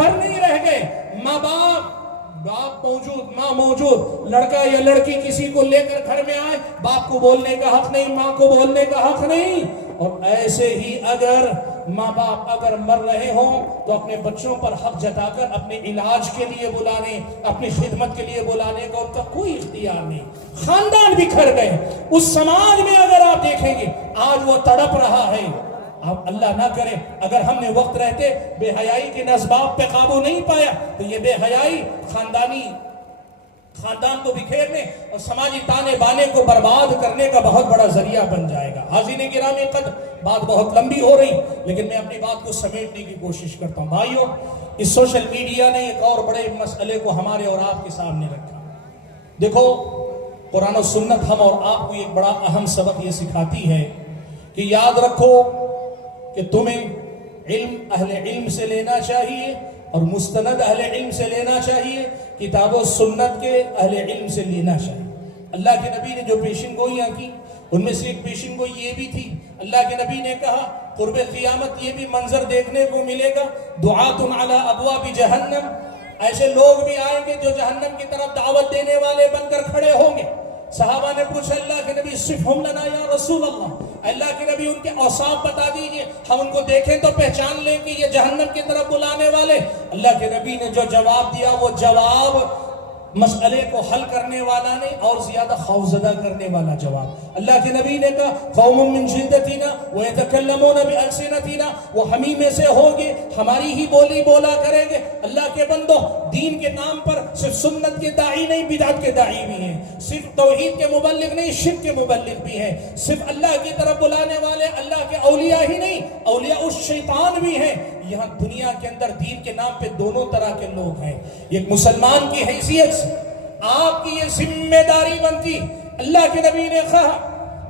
گھر نہیں رہ گئے، ماں باپ موجود، ماں موجود، لڑکا یا لڑکی کسی کو لے کر گھر میں آئے، باپ کو بولنے کا حق نہیں، ماں کو بولنے کا حق نہیں۔ اور ایسے ہی اگر ماں باپ اگر مر رہے ہوں تو اپنے بچوں پر حق جتا کر اپنے علاج کے لیے بلانے، اپنی خدمت کے لیے بلانے کا ان کا کوئی اختیار نہیں۔ خاندان بکھر گئے۔ اس سماج میں اگر آپ دیکھیں گے آج وہ تڑپ رہا ہے۔ اب اللہ نہ کرے اگر ہم نے وقت رہتے بے حیائی کے اسباب پہ قابو نہیں پایا تو یہ بے حیائی خاندان کو بکھیرنے اور سماجی تانے بانے کو برباد کرنے کا بہت بڑا ذریعہ بن جائے گا۔ حاضرین گرامی قدر، بات بہت لمبی ہو رہی لیکن میں اپنی بات کو سمیٹنے کی کوشش کرتا ہوں۔ بھائیوں، اس سوشل میڈیا نے ایک اور بڑے مسئلے کو ہمارے اور آپ کے سامنے رکھا۔ دیکھو، قرآن و سنت ہم اور آپ کو ایک بڑا اہم سبق یہ سکھاتی ہے کہ یاد رکھو کہ تمہیں علم اہل علم سے لینا چاہیے اور مستند اہل علم سے لینا چاہیے، کتاب و سنت کے اہل علم سے لینا چاہیے۔ اللہ کے نبی نے جو پیشن گوئیاں کی ان میں سے ایک پیشن گوئی یہ بھی تھی، اللہ کے نبی نے کہا قرب قیامت یہ بھی منظر دیکھنے کو ملے گا، دعات علی ابواب جہنم، ایسے لوگ بھی آئیں گے جو جہنم کی طرف دعوت دینے والے بن کر کھڑے ہوں گے۔ صحابہ نے پوچھا اللہ کے نبی صفہم لنا یا رسول اللہ، اللہ کے نبی ان کے اوصاف بتا دیجئے، ہم ان کو دیکھیں تو پہچان لیں کہ یہ جہنم کی طرف بلانے والے۔ اللہ کے نبی نے جو جواب دیا وہ جواب مسئلے کو حل کرنے والا نہیں اور زیادہ خوفزدہ کرنے والا جواب۔ اللہ کے نبی نے کہا قوم من جلدتنا ويتكلمون بألسنتنا، وہ ہمیں میں سے ہوگے، ہماری ہی بولی بولا کریں گے۔ اللہ کے بندو، دین کے نام پر صرف سنت کے داعی نہیں، بدعت کے داعی بھی ہیں، صرف توحید کے مبلغ نہیں، شرک کے مبلغ بھی ہیں، صرف اللہ کی طرف بلانے والے اللہ کے اولیاء ہی نہیں، اولیاء الشیطان بھی ہیں۔ یہاں دنیا کے اندر دین کے نام پہ دونوں طرح کے لوگ ہیں۔ ایک مسلمان کی حیثیت سے آپ کی یہ ذمہ داری بنتی، اللہ کے نبی نے کہا،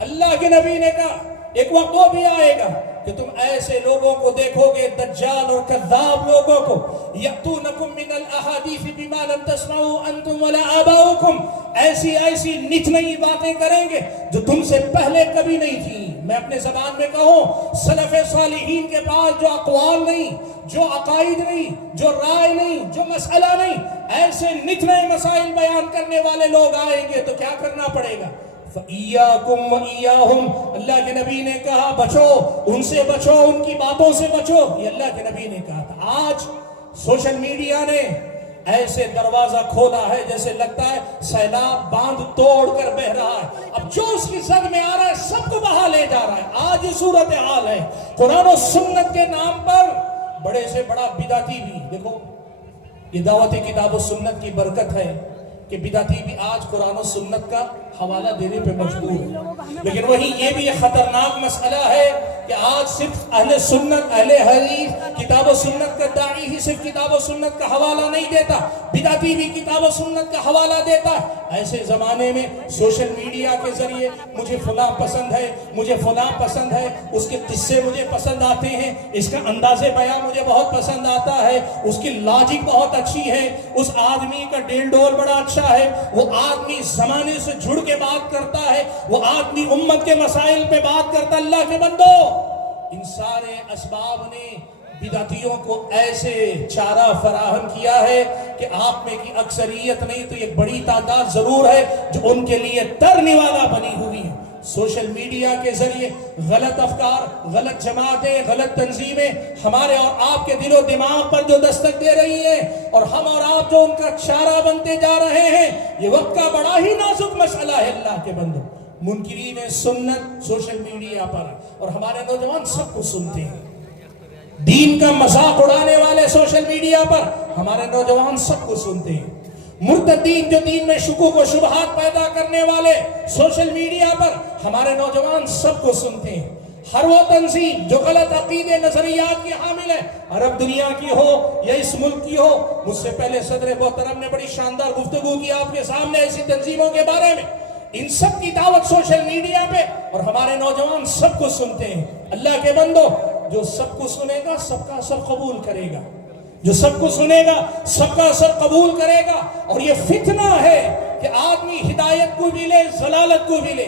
اللہ کے نبی نے کہا ایک وقت وہ بھی آئے گا کہ تم ایسے لوگوں کو دیکھو گے، دجال اور کذاب لوگوں کو، یأتونکم من الاحادیث بما لم تسمعوا انتم ولا آباؤکم، ایسی نت نئی باتیں کریں گے جو تم سے پہلے کبھی نہیں تھی۔ میں اپنے زبان میں کہوں، سلف صالحین کے پاس جو اقوال نہیں، جو عقائد نہیں، جو رائے نہیں، جو مسئلہ نہیں، ایسے نت نئے مسائل بیان کرنے والے لوگ آئیں گے تو کیا کرنا پڑے گا؟ فَإِيَّاكُمْ وَإِيَّاهُمْ، اللہ کے نبی نے کہا بچو، ان سے بچو، ان کی باتوں سے بچو، یہ اللہ کے نبی نے کہا تھا۔ آج سوشل میڈیا نے ایسے دروازہ کھولا ہے جیسے لگتا ہے سیلاب باندھ توڑ کر بہ رہا ہے، اب جو اس کی زد میں آ رہا ہے سب کو بہا لے جا رہا ہے۔ آج یہ صورتحال ہے۔ قرآن و سنت کے نام پر بڑے سے بڑا بدعتی بھی، دیکھو یہ دعوت کتاب و سنت کی برکت ہے کہ بدعتی بھی آج قرآن و سنت کا حوالہ دینے پہ مجبور ہے، لیکن وہیں یہ بھی خطرناک مسئلہ ہے کہ آج صرف اہل سنت، اہل حدیث، کتاب و سنت کا داعی ہی صرف کتاب و سنت کا حوالہ نہیں دیتا، بدعتی بھی کتاب و سنت کا حوالہ دیتا ہے۔ ایسے زمانے میں سوشل میڈیا کے ذریعے مجھے فلاں پسند ہے، مجھے فلاں پسند ہے، اس کے قصے مجھے پسند آتے ہیں، اس کا انداز بیان مجھے بہت پسند آتا ہے، اس کی لاجک بہت اچھی ہے، اس آدمی کا ڈیل ڈول بڑا اچھا ہے، وہ آدمی زمانے سے جڑ کے بات کرتا ہے، وہ آدمی امت کے مسائل پہ بات کرتا ہے۔ اللہ کے بندو، ان سارے اسباب نے بدعتیوں کو ایسے چارہ فراہم کیا ہے کہ آپ میں کی اکثریت نہیں تو ایک بڑی تعداد ضرور ہے جو ان کے لیے ترنیوالا بنی ہوئی ہے۔ سوشل میڈیا کے ذریعے غلط افکار، غلط جماعتیں، غلط تنظیمیں ہمارے اور آپ کے دل و دماغ پر جو دستک دے رہی ہیں اور ہم اور آپ جو ان کا چارہ بنتے جا رہے ہیں، یہ وقت کا بڑا ہی نازک مسئلہ ہے۔ اللہ کے بندو، منکرین سنت سوشل میڈیا پر اور ہمارے نوجوان سب کو سنتے ہیں، دین کا مذاق اڑانے والے سوشل میڈیا پر ہمارے نوجوان سب کو سنتے ہیں، مرتدین جو دین میں شکوک و شبہات پیدا کرنے والے سوشل میڈیا پر ہمارے نوجوان سب کو سنتے ہیں، ہر وہ تنظیم جو غلط عقیدے نظریات کی حامل ہے، عرب دنیا کی ہو یا اس ملک کی ہو۔ مجھ سے پہلے صدر محترم نے بڑی شاندار گفتگو کی آپ کے سامنے ایسی تنظیموں کے بارے میں، ان سب کی دعوت سوشل میڈیا پہ اور ہمارے نوجوان سب کو سنتے ہیں۔ اللہ کے بندو، جو سب کو سنے گا سب کا اثر قبول کرے گا، جو سب کو سنے گا سب کا اثر قبول کرے گا، اور یہ فتنہ ہے کہ آدمی ہدایت کو بھی لے، ضلالت کو بھی لے،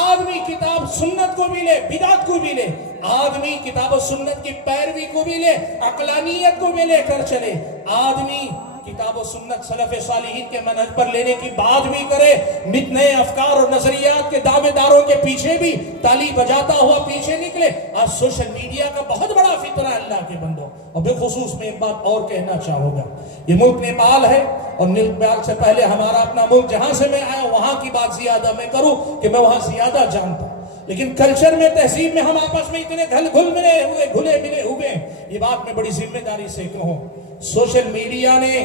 آدمی کتاب سنت کو بھی لے، بدعت کو بھی لے، آدمی کتاب و سنت کی پیروی کو بھی لے، عقلانیت کو بھی لے کر چلے، آدمی کتاب و سنت سلف صالحین کے منہج پر لینے کی بات بھی کرے، نئے افکار اور نظریات کے دعوے داروں کے پیچھے بھی تالی بجاتا ہوا پیچھے نکلے۔ آج سوشل میڈیا کا بہت بڑا فطرہ ہے اللہ کے بندوں۔ اور بالخصوص میں ایک بات اور کہنا چاہوں گا، یہ ملک نیپال ہے، اور نیپال سے پہلے ہمارا اپنا ملک جہاں سے میں آیا وہاں کی بات زیادہ میں کروں کہ میں وہاں زیادہ جانتا ہوں، لیکن کلچر میں، تہذیب میں ہم آپس میں اتنے گھلے ملے ہوئے ہیں۔ یہ بات میں بڑی ذمہ داری سے کہوں، سوشل میڈیا نے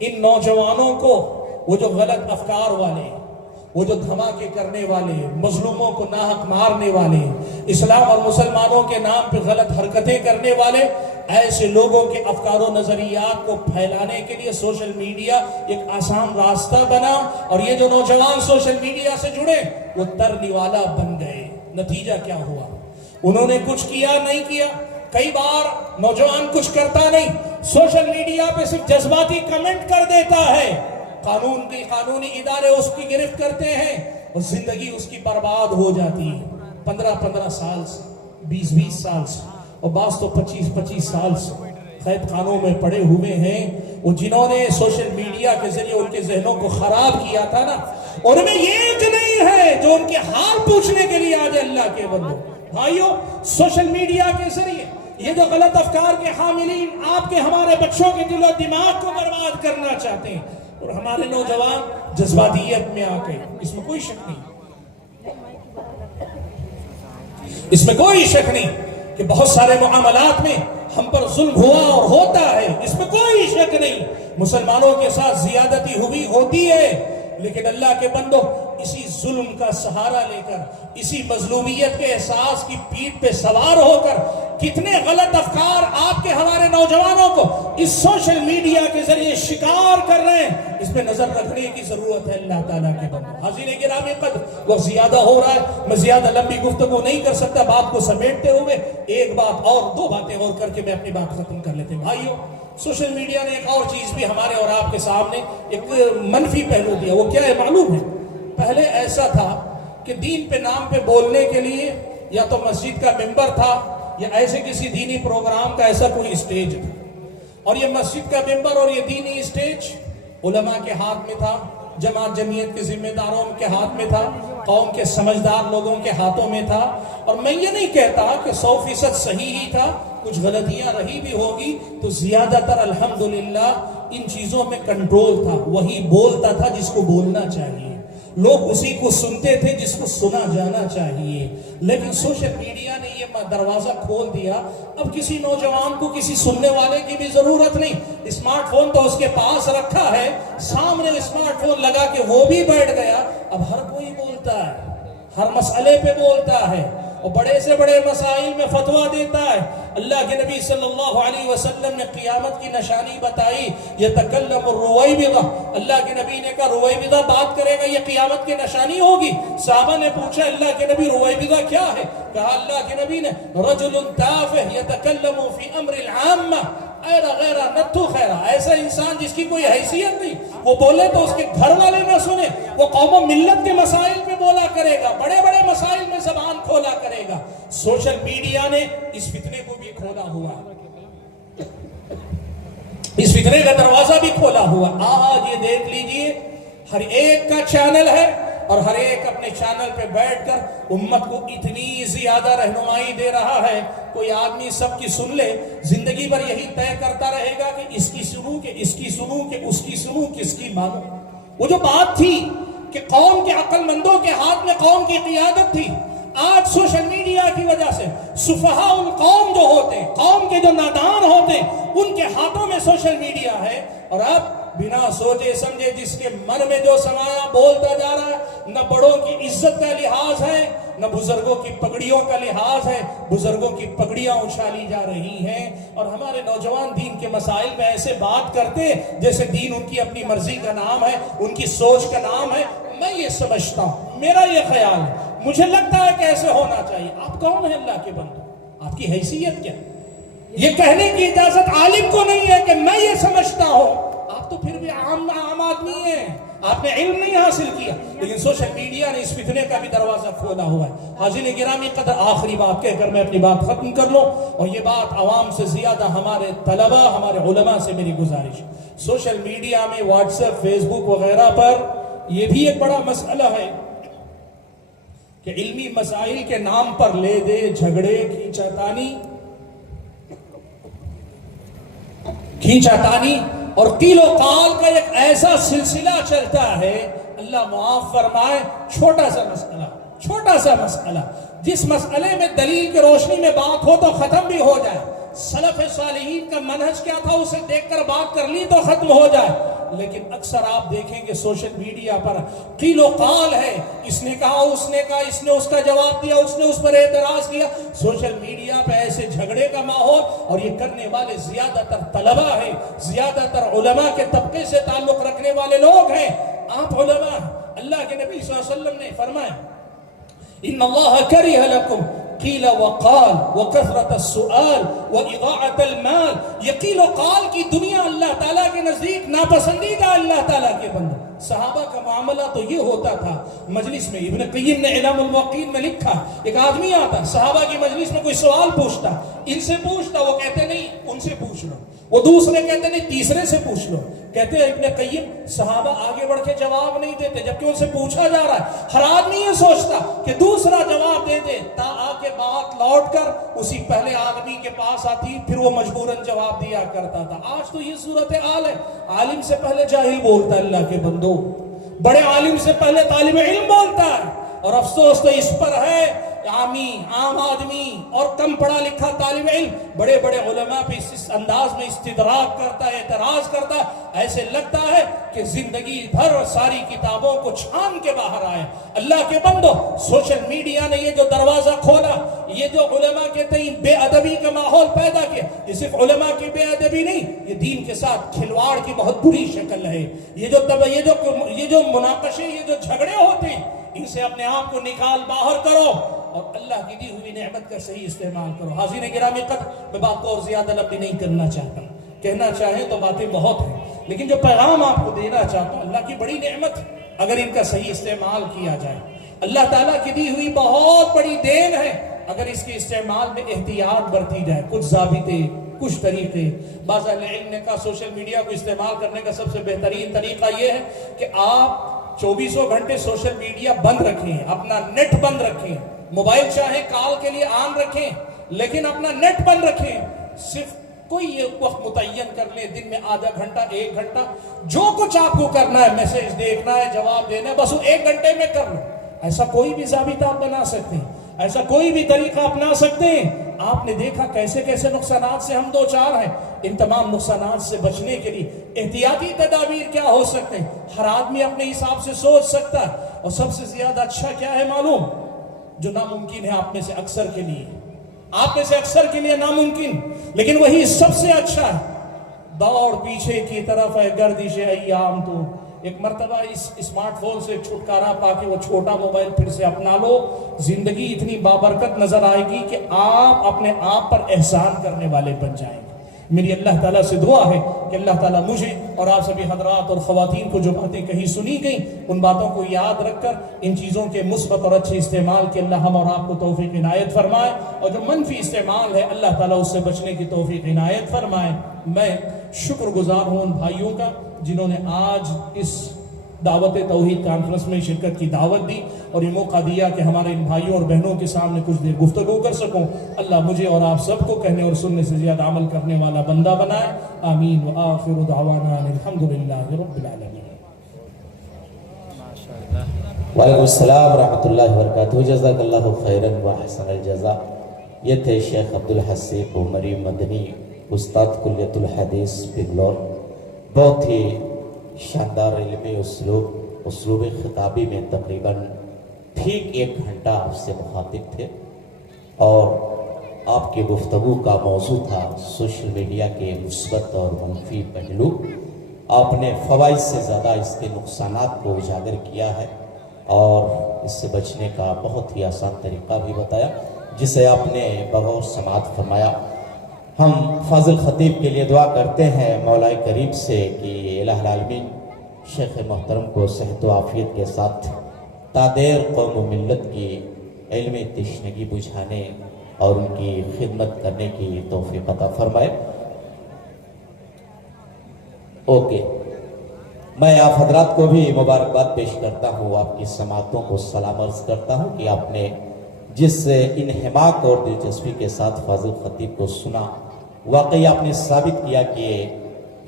ان نوجوانوں کو، وہ جو غلط افکار والے، وہ جو دھماکے کرنے والے، مظلوموں کو ناحق مارنے والے، اسلام اور مسلمانوں کے نام پہ غلط حرکتیں کرنے والے، ایسے لوگوں کے افکار و نظریات کو پھیلانے کے لیے سوشل میڈیا ایک آسان راستہ بنا، اور یہ جو نوجوان سوشل میڈیا سے جڑے وہ ترنیوالا بن گئے۔ نتیجہ کیا ہوا؟ انہوں نے کچھ کیا نہیں کیا، کئی بار نوجوان کچھ کرتا نہیں، سوشل میڈیا پہ صرف جذباتی کمنٹ کر دیتا ہے، قانونی ادارے اس کی گرفت کرتے ہیں اور زندگی اس کی برباد ہو جاتی ہے۔ 15 سال سے، 20 سال سے، اور بعض تو 25 سال سے قید خانوں میں پڑے ہوئے ہیں۔ وہ جنہوں نے سوشل میڈیا کے ذریعے ان کے ذہنوں کو خراب کیا تھا نا، ان میں یہ ایک نہیں ہے جو ان کے حال پوچھنے کے لیے آج اللہ کے بندوں۔ بھائیو، سوشل میڈیا کے ذریعے یہ جو غلط افکار کے حاملین آپ کے ہمارے بچوں کے دل و دماغ کو برباد کرنا چاہتے ہیں، اور ہمارے نوجوان جذباتیت میں آ گئے، اس میں کوئی شک نہیں، اس میں کوئی شک نہیں کہ بہت سارے معاملات میں ہم پر ظلم ہوا اور ہوتا ہے، اس میں کوئی شک نہیں، مسلمانوں کے ساتھ زیادتی ہوئی ہوتی ہے، لیکن اللہ کے بندو، اسی ظلم کا سہارا لے کر، اسی مظلومیت کے احساس کی پیٹھ پہ سوار ہو کر کتنے غلط افکار آپ کے ہمارے نوجوانوں کو اس سوشل میڈیا کے ذریعے شکار کر رہے ہیں، اس پہ نظر رکھنے کی ضرورت ہے اللہ تعالیٰ کے بندو۔ حاضرین گرامی قدر، وقت زیادہ ہو رہا ہے، میں زیادہ لمبی گفتگو نہیں کر سکتا، بات کو سمیٹتے ہوئے ایک بات اور، 2 باتیں اور کر کے میں اپنی بات ختم کر لیتے ہیں۔ بھائیو، سوشل میڈیا نے ایک اور چیز بھی ہمارے اور آپ کے سامنے ایک منفی پہلو دیا، وہ کیا ہے معلوم ہے؟ پہلے ایسا تھا کہ دین پہ نام پہ بولنے کے لیے یا تو مسجد کا ممبر تھا یا ایسے کسی دینی پروگرام کا ایسا کوئی اسٹیج تھا، اور یہ مسجد کا ممبر اور یہ دینی اسٹیج علماء کے ہاتھ میں تھا، جماعت جمعیت کے ذمہ داروں کے ہاتھ میں تھا، قوم کے سمجھدار لوگوں کے ہاتھوں میں تھا۔ اور میں یہ نہیں کہتا کہ 100% صحیح ہی تھا، کچھ غلطیاں رہی بھی ہوگی، تو زیادہ تر الحمدللہ ان چیزوں میں کنٹرول تھا، وہی بولتا تھا جس کو بولنا چاہیے، لوگ اسی کو سنتے تھے جس کو سنا جانا چاہیے۔ لیکن سوشل میڈیا نے یہ دروازہ کھول دیا، اب کسی نوجوان کو کسی سننے والے کی بھی ضرورت نہیں، اسمارٹ فون تو اس کے پاس رکھا ہے، سامنے اسمارٹ فون لگا کے وہ بھی بیٹھ گیا، اب ہر کوئی بولتا ہے، ہر مسئلے پہ بولتا ہے، اور بڑے سے بڑے مسائل میں فتویٰ دیتا ہے۔ اللہ کے نبی صلی اللہ علیہ وسلم نے قیامت کی نشانی بتائی، یتکلم الرویبضہ، اللہ کے نبی نے کہا رویبضہ بات کرے گا، یہ قیامت کی نشانی ہوگی۔ صحابہ نے پوچھا اللہ کے نبی رویبضہ کیا ہے؟ کہا اللہ کے نبی نے رجل تافہ یتکلم فی امر العامہ ایرا غیرہ نتو خیرہ، ایسا انسان جس کی کوئی حیثیت نہیں، وہ بولے تو اس کے گھر والے نہ سنے، وہ قوم و ملت کے مسائل پہ بولا کرے گا، بڑے بڑے مسائل میں زبان کھولا کرے گا۔ سوشل میڈیا نے اس فتنے کو بھی کھولا ہوا، اس فتنے کا دروازہ بھی کھولا ہوا۔ آج یہ دیکھ لیجئے، ہر ایک کا چینل ہے، اور ہر ایک اپنے چینل پہ بیٹھ کر امت کو اتنی زیادہ رہنمائی دے رہا ہے، کوئی آدمی سب کی سن لے، زندگی بھر یہی طے کرتا رہے گا کہ اس کی سنوں کہ اس کی سنوں کہ اس کی سنوں، کس کی مانوں۔ وہ جو بات تھی کہ قوم کے عقل مندوں کے ہاتھ میں قوم کی قیادت تھی، آج سوشل میڈیا کی وجہ سے سفہاء القوم جو ہوتے ہیں، قوم کے جو نادان ہوتے ہیں، ان کے ہاتھوں میں سوشل میڈیا ہے، اور اب بنا سوچے سمجھے جس کے من میں جو سمایا بولتا جا رہا ہے۔ نہ بڑوں کی عزت کا لحاظ ہے، نہ بزرگوں کی پگڑیوں کا لحاظ ہے، بزرگوں کی پگڑیاں اچھالی جا رہی ہیں، اور ہمارے نوجوان دین کے مسائل میں ایسے بات کرتے جیسے دین ان کی اپنی مرضی کا نام ہے، ان کی سوچ کا نام ہے۔ میں یہ سمجھتا ہوں، میرا یہ خیال ہے، مجھے لگتا ہے کہ ایسے ہونا چاہیے۔ آپ کون ہیں اللہ کے بندو؟ آپ کی حیثیت کیا؟ یہ کہنے کی اجازت عالم کو نہیں ہے کہ میں یہ سمجھتا ہوں، آپ تو پھر بھی عام آدمی ہیں، آپ نے علم نہیں حاصل کیا، لیکن سوشل میڈیا نے اس فتنے کا بھی دروازہ کھولا ہوا ہے۔ حاضرین گرامی قدر، آخری بات کہہ کر میں اپنی بات ختم کر لوں، اور یہ بات عوام سے زیادہ ہمارے طلبہ، ہمارے علماء سے میری گزارش، سوشل میڈیا میں واٹس ایپ، فیس بک وغیرہ پر یہ بھی ایک بڑا مسئلہ ہے کہ علمی مسائل کے نام پر لے دے، جھگڑے، کھینچاتانی اور قیل و قال کا ایک ایسا سلسلہ چلتا ہے، اللہ معاف فرمائے، چھوٹا سا مسئلہ جس مسئلے میں دلیل کی روشنی میں بات ہو تو ختم بھی ہو جائے، سلف صالحین کا منہج کیا تھا اسے دیکھ کر بات کر لی تو ختم ہو جائے، لیکن اکثر آپ دیکھیں گے سوشل میڈیا پر قیل و قال ہے، اس نے کہا، اس نے کہا، اس نے اس کا جواب دیا، اس نے اس پر اعتراض کیا، سوشل میڈیا پہ ایسے جھگڑے کا ماحول، اور یہ کرنے والے زیادہ تر طلبہ ہیں، زیادہ تر علماء کے طبقے سے تعلق رکھنے والے لوگ ہیں۔ آپ علماء، اللہ کے نبی صلی اللہ علیہ وسلم نے فرمایا ان اللہ کرہ لکم قیل وقال وکثرت السؤال واضاعت المال، یہ قیل و قال کی دنیا اللہ تعالیٰ کے نزدیک ناپسندیدہ اللہ تعالیٰ کے بندے۔ صحابہ کا معاملہ تو یہ ہوتا تھا مجلس میں، ابن قیم نے اعلام الموقعین میں لکھا، ایک آدمی آتا صحابہ کی مجلس میں، کوئی سوال پوچھتا، ان سے پوچھتا، وہ کہتے نہیں ان سے پوچھ لو، وہ دوسرے کہتے نہیں تیسرے سے پوچھ لو، کہتے ہیں ابن قیم صحابہ آگے بڑھ کے جواب نہیں دیتے جبکہ ان سے پوچھا جا رہا ہے، ہر آدمی یہ سوچتا کہ دوسرا جواب دے دے تا آگے بات لوٹ کر اسی پہلے آدمی کے پاس آتی، پھر وہ مجبوراً جواب دیا کرتا تھا۔ آج تو یہ صورتحال ہے، عالم سے پہلے جاہل بولتا ہے، اللہ کے بندو، بڑے عالم سے پہلے طالب علم بولتا ہے، اور افسوس تو اس پر ہے عام آدمی اور کم پڑھا لکھا طالب علم بڑے بڑے علماء پہ اس انداز میں استدراک کرتا ہے، اعتراض کرتا ہے، ایسے لگتا ہے کہ زندگی بھر ساری کتابوں کو چھان کے باہر آئے۔ اللہ کے بندو، سوشل میڈیا نے یہ جو دروازہ کھولا، یہ جو علماء کے تئیں بے ادبی کا ماحول پیدا کیا، یہ صرف علماء کی بے ادبی نہیں، یہ دین کے ساتھ کھلواڑ کی بہت بری شکل ہے۔ یہ جو مناقشے، یہ جو جھگڑے ہوتے ہیں، ان سے اپنے آپ کو نکال باہر کرو اور اللہ کی دی ہوئی نعمت کا صحیح استعمال کرو۔ حاضرین گرامی قدر، میں بات کو اور زیادہ لمبی نہیں کرنا چاہتا، کہنا چاہیں تو باتیں بہت ہیں، لیکن جو پیغام آپ کو دینا چاہتا ہوں، اللہ کی بڑی نعمت اگر ان کا صحیح استعمال کیا جائے، اللہ تعالیٰ کی دی ہوئی بہت بڑی دین ہے اگر اس کے استعمال میں احتیاط برتی جائے، کچھ ضابطے، کچھ طریقے۔ بعض اہل علم نے کہا سوشل میڈیا کو استعمال کرنے کا سب سے بہترین طریقہ یہ ہے کہ آپ 24 گھنٹے سوشل میڈیا بند رکھیں، اپنا نیٹ بند رکھیں، موبائل چاہے کال کے لیے آن رکھیں لیکن اپنا نیٹ بند رکھیں، صرف کوئی یہ وقت متعین کر لیں، دن میں آدھا گھنٹہ، 1 گھنٹہ، جو کچھ آپ کو کرنا ہے، میسج دیکھنا ہے، جواب دینا ہے، بس وہ 1 گھنٹے میں کر لو۔ ایسا کوئی بھی ضابطہ آپ بنا سکتے ہیں، ایسا کوئی بھی طریقہ اپنا سکتے ہیں۔ آپ نے دیکھا کیسے کیسے نقصانات سے ہم دو چار ہیں، ان تمام نقصانات سے بچنے کے لیے احتیاطی تدابیر کیا ہو سکتے ہیں، ہر آدمی اپنے حساب سے سوچ سکتا ہے۔ اور سب سے زیادہ اچھا کیا ہے معلوم؟ جو ناممکن ہے آپ میں سے اکثر کے لیے، آپ میں سے اکثر کے لیے ناممکن، لیکن وہی سب سے اچھا ہے۔ دوڑ پیچھے کی طرف ہے گردش ایام، تو ایک مرتبہ اس اسمارٹ فون سے چھٹکارا پا کے وہ چھوٹا موبائل پھر سے اپنا لو، زندگی اتنی بابرکت نظر آئے گی کہ آپ اپنے آپ پر احسان کرنے والے بن جائیں گے۔ میری اللہ تعالیٰ سے دعا ہے کہ اللہ تعالیٰ مجھے اور آپ سبھی حضرات اور خواتین کو جو باتیں کہیں سنی گئیں، ان باتوں کو یاد رکھ کر ان چیزوں کے مثبت اور اچھے استعمال کے اللہ ہم اور آپ کو توفیق عنایت فرمائے، اور جو منفی استعمال ہے اللہ تعالیٰ اس سے بچنے کی توفیق عنایت فرمائے۔ میں شکر گزار ہوں ان بھائیوں کا جنہوں نے آج اس دعوت توحید کانفرنس میں شرکت کی دعوت دی اور یہ موقع دیا کہ ہمارے ان بھائیوں اور بہنوں کے سامنے کچھ دیر گفتگو کر سکوں۔ اللہ مجھے اور آپ سب کو کہنے اور سننے سے زیادہ عمل کرنے والا بندہ بنائے، آمین۔ وآخر دعوانا الحمدللہ رب العالمین۔ وعلیکم السلام ورحمۃ اللہ وبرکاتہ۔ جزاک اللہ خیرا وحسن الجزا۔ یہ تھے شیخ عبدالحسیب عمری مدنی، استاد کلیت الحدیث بنگلور۔ بہت ہی شاندار علمی اسلوب خطابی میں تقریباً ٹھیک 1 گھنٹہ آپ سے مخاطب تھے، اور آپ کی گفتگو کا موضوع تھا سوشل میڈیا کے مثبت اور منفی پہلو۔ آپ نے فوائد سے زیادہ اس کے نقصانات کو اجاگر کیا ہے اور اس سے بچنے کا بہت ہی آسان طریقہ بھی بتایا، جسے آپ نے بغور سماعت فرمایا۔ ہم فاضل خطیب کے لیے دعا کرتے ہیں مولا کریم سے کہ الہ العالمین شیخ محترم کو صحت و عافیت کے ساتھ تادیر قوم و ملت کی علم تشنگی بجھانے اور ان کی خدمت کرنے کی توفیق عطا فرمائے۔ اوکے، میں آپ حضرات کو بھی مبارکباد پیش کرتا ہوں، آپ کی سماعتوں کو سلام عرض کرتا ہوں کہ آپ نے جس انہماک اور دلچسپی کے ساتھ فاضل خطیب کو سنا، واقعی آپ نے ثابت کیا کہ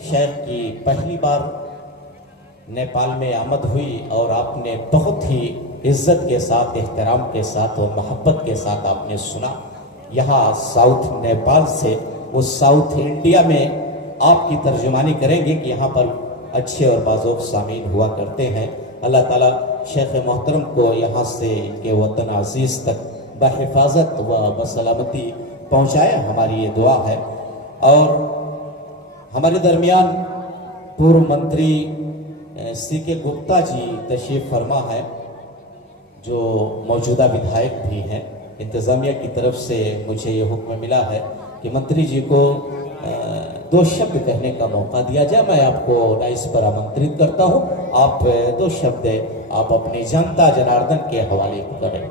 شیخ کی پہلی بار نیپال میں آمد ہوئی اور آپ نے بہت ہی عزت کے ساتھ، احترام کے ساتھ اور محبت کے ساتھ آپ نے سنا۔ یہاں ساؤتھ نیپال سے وہ ساؤتھ انڈیا میں آپ کی ترجمانی کریں گے کہ یہاں پر اچھے اور باذوق سامعین ہوا کرتے ہیں۔ اللہ تعالیٰ شیخ محترم کو یہاں سے ان کے وطن عزیز تک بحفاظت و بسلامتی پہنچائے، ہماری یہ دعا ہے۔ اور ہمارے درمیان پورو منتری سی کے گپتا جی تشریف فرما ہے، جو موجودہ ودھائک بھی ہیں۔ انتظامیہ کی طرف سے مجھے یہ حکم ملا ہے کہ منتری جی کو 2 شبد کہنے کا موقع دیا جائے۔ میں آپ کو ڈائس پر آمنترت کرتا ہوں، آپ 2 شبد آپ اپنی جنتا جناردن کے حوالے کریں۔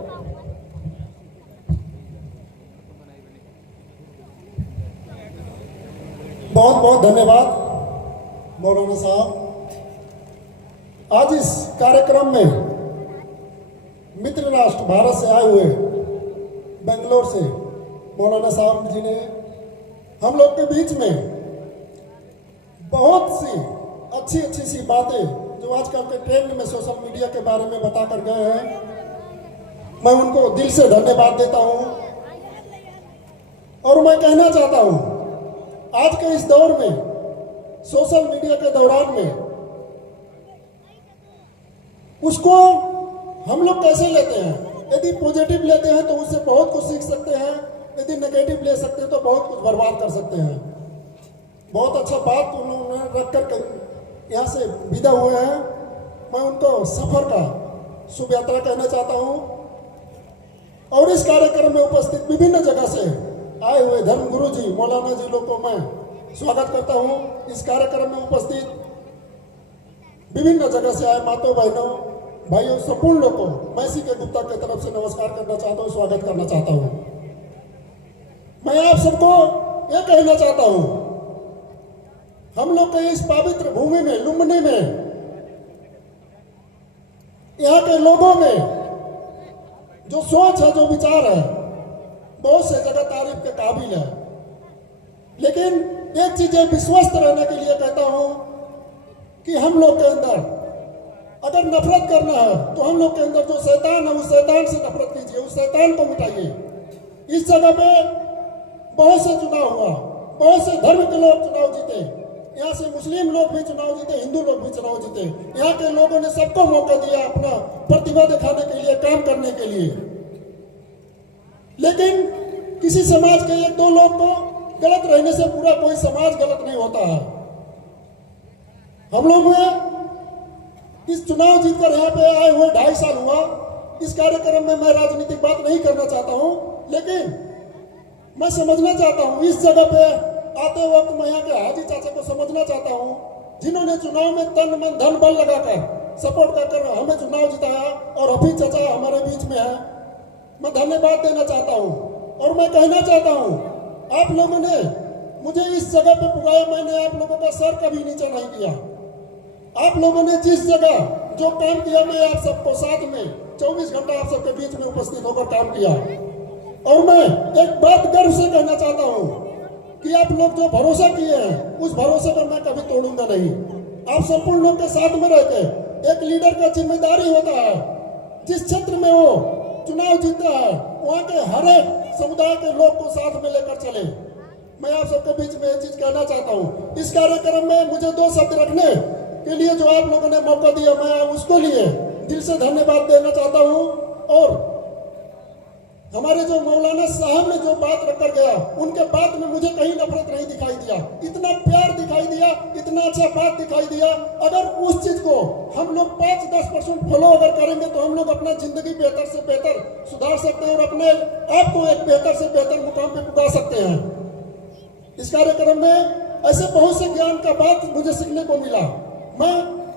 بہت بہت دھنیہ واد مولانا صاحب۔ آج اس کارکرم میں متر راشٹر بھارت سے آئے ہوئے بنگلور سے مولانا صاحب جی نے ہم لوگ کے بیچ میں بہت سی اچھی سی باتیں جو آج کل کے ٹرینڈ میں سوشل میڈیا کے بارے میں بتا کر گئے ہیں، میں ان کو دل سے دھنیہ واد دیتا ہوں۔ اور میں کہنا چاہتا ہوں، آج کے اس دور میں سوشل میڈیا کے دوران میں اس کو ہم لوگ کیسے لیتے ہیں؟ یدی پوزیٹیو لیتے ہیں تو اس سے بہت کچھ سیکھ سکتے ہیں، یدی نیگیٹو لے سکتے ہیں تو بہت کچھ برباد کر سکتے ہیں۔ بہت اچھا بات انہوں نے رکھ کر یہاں سے ودا ہوئے ہیں۔ میں ان کو سفر کا شبھ یاترا کہنا چاہتا ہوں۔ اور اس کارکرم میں اپستھت وبھن جگہ سے آئے ہوئے دھرم گرو جی مولانا جی لوگ کو میں سواگت کرتا ہوں۔ اس کارکرم میں اپستھت وبھن جگہ سے آئے ماتوں بہنوں بھائیوں سمپورن لوگ کو میں سی کے گپتا کی طرف سے نمسکار کرنا چاہتا ہوں، سواگت کرنا چاہتا ہوں۔ میں آپ سب کو یہ کہنا چاہتا ہوں، ہم لوگ کے اس پاوتر بھومی میں، لمبنی میں، یہاں کے لوگوں میں جو سوچ ہے، جو وچار ہے، بہت سے جگہ تعریف کے قابل ہے۔ لیکن ایک چیز وشوست رہنے کے لیے کہتا ہوں کہ ہم لوگ کے اندر اگر نفرت کرنا ہے تو ہم لوگ کے اندر جو شیطان ہے اس شیطان سے نفرت کیجیے، اس شیطان کو مٹائیے۔ اس جگہ پہ بہت سے چناؤ ہوا، بہت سے دھرم کے لوگ چناؤ جیتے، یہاں سے مسلم لوگ بھی چناؤ جیتے، ہندو لوگ بھی چناؤ جیتے۔ یہاں کے لوگوں نے سب کو موقع دیا اپنا پرتیبھا دکھانے کے لیے، کام کرنے کے لیے۔ لیکن کسی سماج کے 1-2 لوگ کو غلط رہنے سے پورا کوئی سماج غلط نہیں ہوتا ہے۔ ہم لوگ میں اس چناؤ جیت کر یہاں پہ آئے ہوئے 2.5 سال ہوا۔ اس کارکرم میں راجنیتک بات نہیں کرنا چاہتا ہوں، لیکن میں سمجھنا چاہتا ہوں، اس جگہ پہ آتے وقت میں یہاں کے حاجی چاچا کو سمجھنا چاہتا ہوں، جنہوں نے چناؤ میں تن من دھن بل لگا کر سپورٹ کر ہمیں چناؤ جتایا، اور حفیظ چاچا ہمارے بیچ میں ہیں۔ میں دھنیہ واد دینا چاہتا ہوں اور میں کہنا چاہتا ہوں، آپ لوگوں نے مجھے اس جگہ پہ پکایا، میں نے آپ لوگوں کا سر کبھی نیچے نہیں کیا۔ آپ لوگوں نے جس جگہ جو کام کیا، میں آپ سب کو ساتھ میں 24 گھنٹہ آپ سب کے بیچ میں اپستھت ہو کر کام کیا۔ اور میں ایک بات گرو سے کہنا چاہتا ہوں کہ آپ لوگ جو بھروسہ کیے ہیں اس بھروسے پر میں کبھی توڑوں گا نہیں۔ آپ سمپورن لوگ کے ساتھ میں رہ کے، ایک لیڈر کا ذمہ داری ہوتا ہے جس چھیتر میں وہ چناؤ جیتا ہے وہاں کے ہر ایک سمدائے کے لوگ کو ساتھ میں لے کر چلے۔ میں آپ سب کے بیچ میں یہ چیز کہنا چاہتا ہوں۔ اس کارکرم میں مجھے 2 شبد رکھنے کے لیے جو آپ لوگوں نے موقع دیا، میں اس کے لیے دل سے دھنیہ واد دینا چاہتا ہوں۔ اور ہمارے جو مولانا صاحب نے جو بات رکھ کر گیا، ان کے بات میں مجھے کہیں نفرت نہیں دکھائی دیا، اتنا پیار دکھائی دیا، اتنا اچھا بات دکھائی دیا۔ اگر اس چیز کو ہم لوگ 5-10% فالو اگر کریں گے تو ہم لوگ اپنا زندگی بہتر سے بہتر سدھار سکتے ہیں اور اپنے آپ کو ایک بہتر سے بہتر مقام پہ پہنچا سکتے ہیں۔ اس کارکرم میں ایسے بہت سے گیان کا بات مجھے سیکھنے کو ملا۔ میں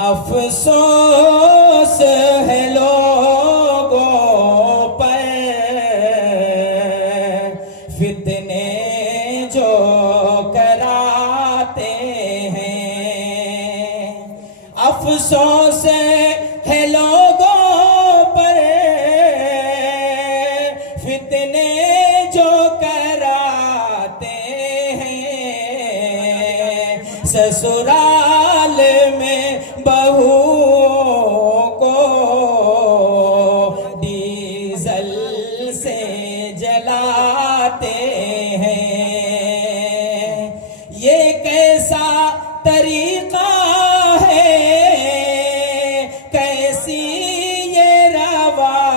افسوس ہے لوگوں پر فتنے جو کراتے ہیں، افسوس ہے لوگوں پر فتنے جو کراتے ہیں، سسرال میں بہوؤں کو ڈیزل سے جلاتے ہیں، یہ کیسا طریقہ ہے، کیسی یہ رواداری،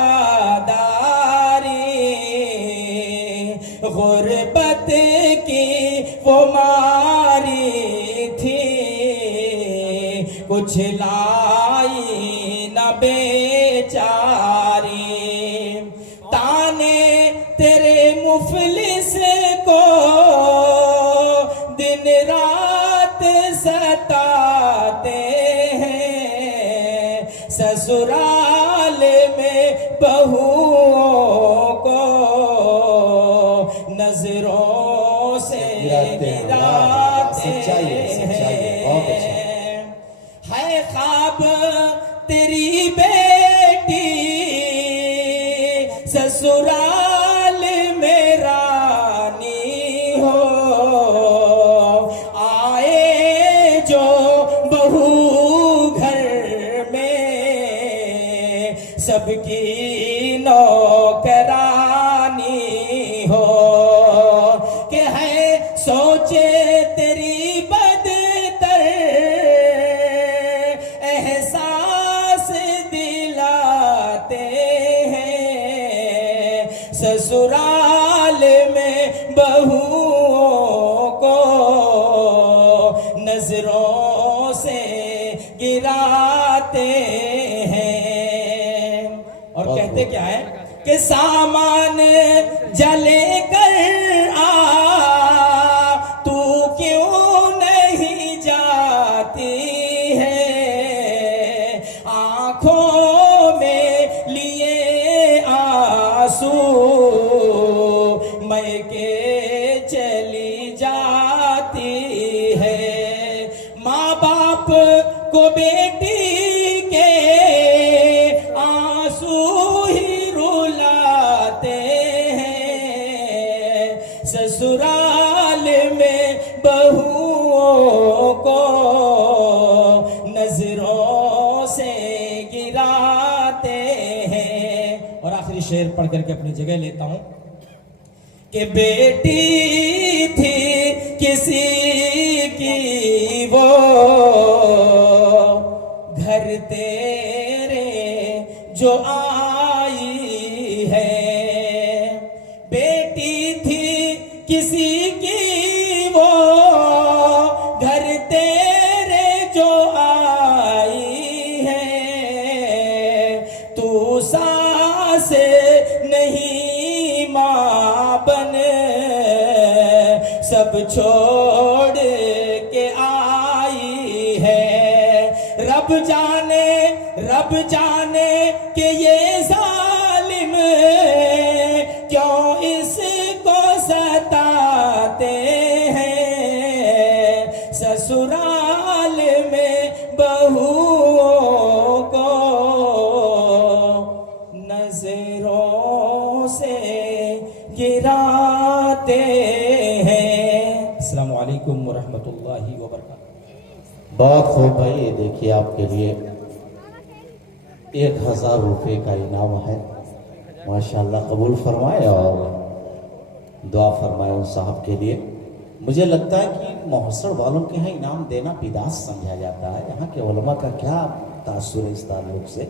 غربت کی وہ ماری تھی، کچھ لائی نہ بیچاری، تانے تیرے مفلس کو دن رات ستاتے ہیں، سسرال میں بہوؤں کو نظروں سے گراتے ہیں، ہے خواب تیری بیٹی سسرال میں رانی ہو، آئے جو بہو گھر میں سب کی نوکرانی ہو، کہ ہے سوچے تیری بدتر احساس دلاتے ہیں، سسرال میں بہوؤں کو نظروں سے گراتے ہیں، اور کہتے کیا ہے کہ سامان جلے کر آ تو کیوں نہیں جاتی ہے، آنکھوں میں لیے آنسو میکے چلی جاتی ہے، ماں باپ کو بیٹی کے آنسو ہی رلاتے ہیں، سسرال میں بہوؤں کو نظروں سے گراتے ہیں۔ اور آخری شعر پڑھ کر کے اپنی جگہ لیتا ہوں کہ بیٹی تھی کسی کی وہ گھر تیرے جو آئی ہے، بیٹی تھی کسی کی وہ گھر تیرے جو آئی ہے، تو ساس نہیں ماں بن سب چھوڑ کے آئی ہے، رب جانے کہ یہ ظالم کیوں اس کو ستاتے ہیں، سسرال میں بہوؤں کو نظروں سے گراتے ہیں۔ السلام علیکم ورحمۃ اللہ وبرکاتہ۔ بہت خوب بھائی، یہ دیکھیے آپ کے لیے 1000 روپے کا انعام ہے، ماشاءاللہ قبول فرمائے اور دعا فرمائے ان صاحب کے لیے۔ مجھے لگتا ہے کہ محسن والوں کے ہاں انعام دینا بدعت سمجھا جاتا ہے، یہاں کے علماء کا کیا تاثر ہے اس تعلق سے؟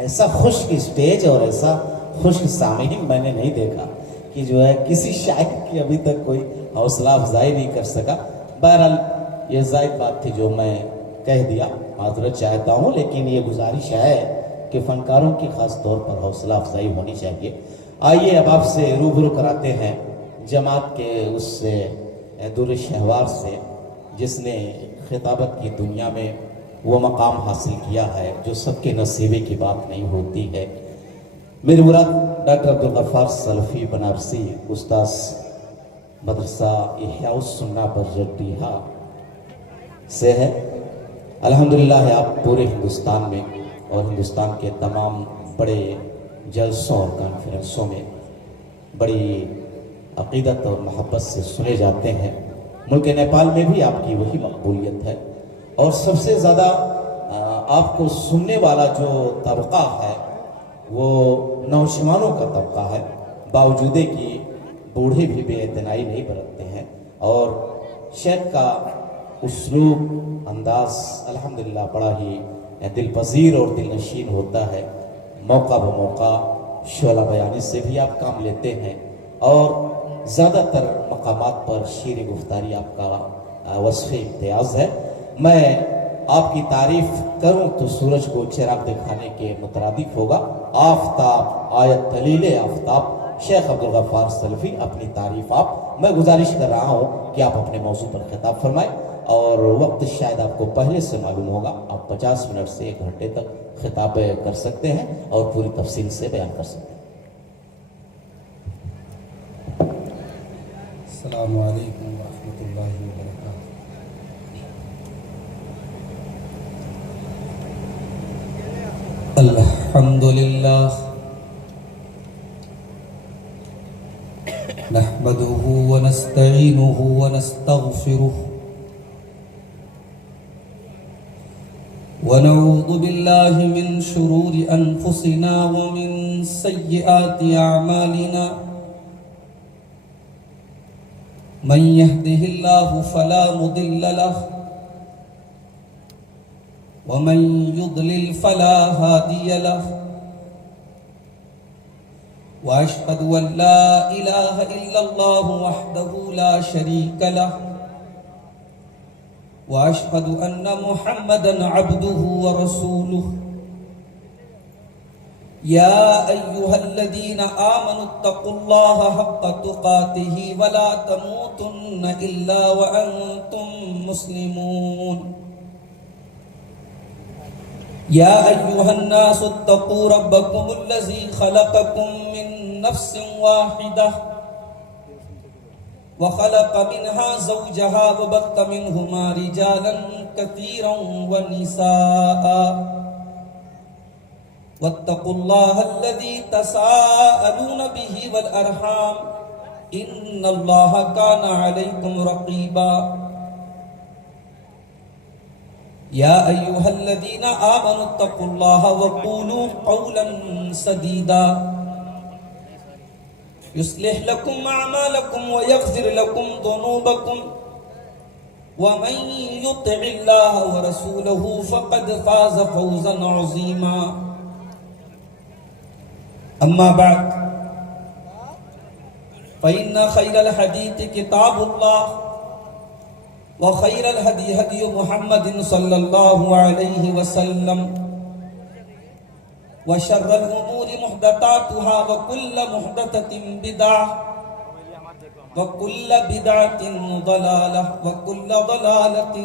ایسا خشک اسٹیج اور ایسا خشک سامعین میں نے نہیں دیکھا کہ جو ہے کسی شاعر کی ابھی تک کوئی حوصلہ افزائی نہیں کر سکا۔ بہرحال یہ زائد بات تھی جو میں کہہ دیا، معذرت چاہتا ہوں، لیکن یہ گزارش ہے کہ فنکاروں کی خاص طور پر حوصلہ افزائی ہونی چاہیے۔ آئیے اب آپ سے روبرو کراتے ہیں جماعت کے اس دور شہوار سے جس نے خطابت کی دنیا میں وہ مقام حاصل کیا ہے جو سب کے نصیبے کی بات نہیں ہوتی ہے۔ میرے مراد ڈاکٹر عبدالغفار سلفی بنارسی استاذ مدرسہ احیاء السنہ برجٹیہا سے ہے۔ الحمدللہ آپ پورے ہندوستان میں اور ہندوستان کے تمام بڑے جلسوں اور کانفرنسوں میں بڑی عقیدت اور محبت سے سنے جاتے ہیں۔ ملک نیپال میں بھی آپ کی وہی مقبولیت ہے، اور سب سے زیادہ آپ کو سننے والا جو طبقہ ہے وہ نوجوانوں کا طبقہ ہے، باوجود کہ بوڑھے بھی بے اعتنائی نہیں برتتے ہیں، اور شیخ کا اسلوب انداز الحمدللہ بڑا ہی دل پذیر اور دل نشین ہوتا ہے۔ موقع بموقع شعلہ بیانی سے بھی آپ کام لیتے ہیں، اور زیادہ تر مقامات پر شعر گفتاری آپ کا وصف امتیاز ہے۔ میں آپ کی تعریف کروں تو سورج کو چراغ دکھانے کے مترادف ہوگا۔ آفتاب آیت دلیل آفتاب شیخ عبدالغفار سلفی، اپنی تعریف آپ، میں گزارش کر رہا ہوں کہ آپ اپنے موضوع پر خطاب فرمائیں، اور وقت شاید آپ کو پہلے سے معلوم ہوگا، آپ 50 منٹ سے 1 گھنٹے تک خطاب کر سکتے ہیں اور پوری تفصیل سے بیان کر سکتے ہیں۔ السلام علیکم ورحمۃ اللہ وبرکاتہ۔ الحمد للہ نحمده ونستعینه ونستغفره ونعوذ بالله من شرور أنفسنا ومن سيئات أعمالنا، من يهده الله فلا مضل له ومن يضلل فلا هادي له، وأشهد أن لا إله إلا الله وحده لا شريك له، وأشهد أن محمدًا عبده ورسوله۔ يا أيها الذين آمنوا اتقوا الله حق تقاته ولا تموتن إلا وأنتم مسلمون۔ يا أيها الناس اتقوا ربكم الذي خلقكم من نفس واحدة وخلق منها زوجها وبث منهما رجالا كثيرا ونساء، واتقوا الله الذي تساءلون به والأرحام إن الله كان عليكم رقيبا۔ يا أيها الذين آمنوا اتقوا الله وقولوا قولا سديدا يصلح لكم أعمالكم ويغفر لكم ذنوبكم، ومن يطع الله ورسوله فقد فاز فوزا عظيما۔ أما بعد، فإن خير الحديث كتاب الله، وخير الهدي هدي محمد صلى الله عليه وسلم، وشر الأمور محدثاتها وكل محدثة بدعة وكل بدعة ضلالة وكل ضلالة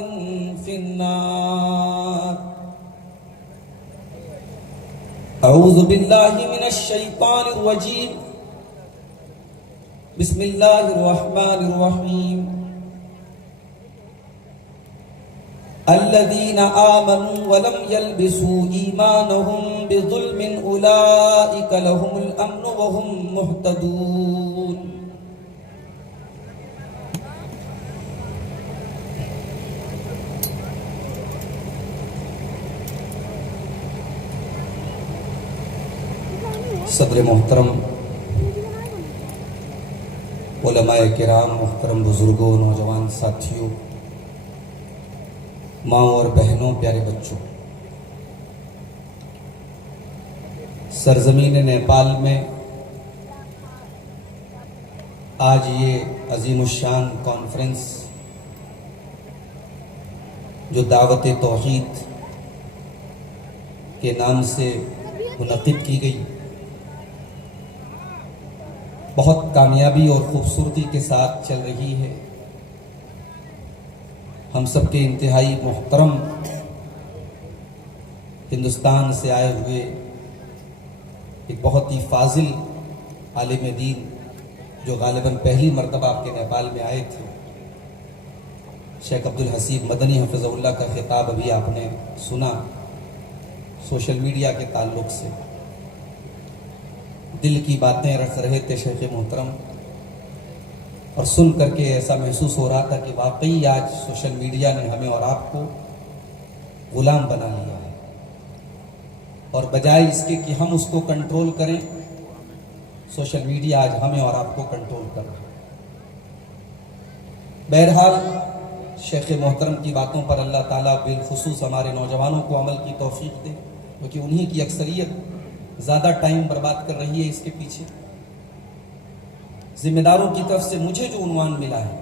في النار۔ أعوذ بالله من الشيطان الرجيم، بسم الله الرحمن الرحيم۔ الذين آمنوا ولم يلبسوا إيمانهم بظلم أولئك لهم الأمن وهم مهتدون۔ صدر محترم، علماء کرام، محترم بزرگوں، نوجوان ساتھیوں، ماں اور بہنوں، پیارے بچوں، سرزمین نیپال میں آج یہ عظیم الشان کانفرنس جو دعوت توحید کے نام سے منعقد کی گئی، بہت کامیابی اور خوبصورتی کے ساتھ چل رہی ہے۔ ہم سب کے انتہائی محترم ہندوستان سے آئے ہوئے ایک بہت ہی فاضل عالم دین جو غالباً پہلی مرتبہ آپ کے نیپال میں آئے تھے، شیخ عبدالحسیب مدنی حفظہ اللہ کا خطاب ابھی آپ نے سنا سوشل میڈیا کے تعلق سے. دل کی باتیں رکھ رہے تھے شیخ محترم، اور سن کر کے ایسا محسوس ہو رہا تھا کہ واقعی آج سوشل میڈیا نے ہمیں اور آپ کو غلام بنا لیا ہے، اور بجائے اس کے کہ ہم اس کو کنٹرول کریں، سوشل میڈیا آج ہمیں اور آپ کو کنٹرول کر رہا ہے. بہرحال شیخ محترم کی باتوں پر اللہ تعالیٰ بالخصوص ہمارے نوجوانوں کو عمل کی توفیق دے، کیونکہ انہی کی اکثریت زیادہ ٹائم برباد کر رہی ہے اس کے پیچھے. ذمہ داروں کی طرف سے مجھے جو عنوان ملا ہے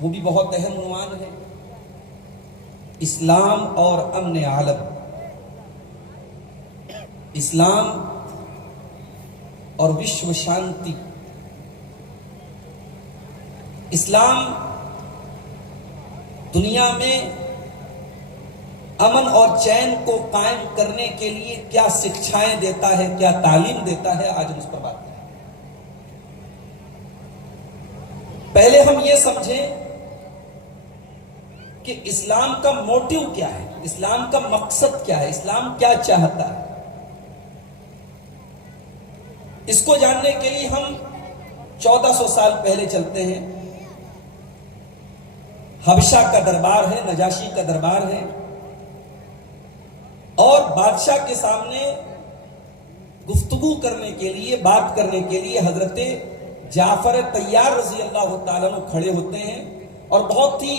وہ بھی بہت اہم عنوان ہے، اسلام اور امن عالم. اسلام اور وشو شانتی. اسلام دنیا میں امن اور چین کو قائم کرنے کے لیے کیا شکشائیں دیتا ہے، کیا تعلیم دیتا ہے، آج ہم اس پر بات کریں. پہلے ہم یہ سمجھیں کہ اسلام کا موٹیو کیا ہے، اسلام کا مقصد کیا ہے، اسلام کیا چاہتا ہے. اس کو جاننے کے لیے ہم 1400 سال پہلے چلتے ہیں. حبشہ کا دربار ہے، نجاشی کا دربار ہے، اور بادشاہ کے سامنے گفتگو کرنے کے لیے، بات کرنے کے لیے حضرت جعفر طیار رضی اللہ تعالیٰ عنہ کھڑے ہوتے ہیں، اور بہت ہی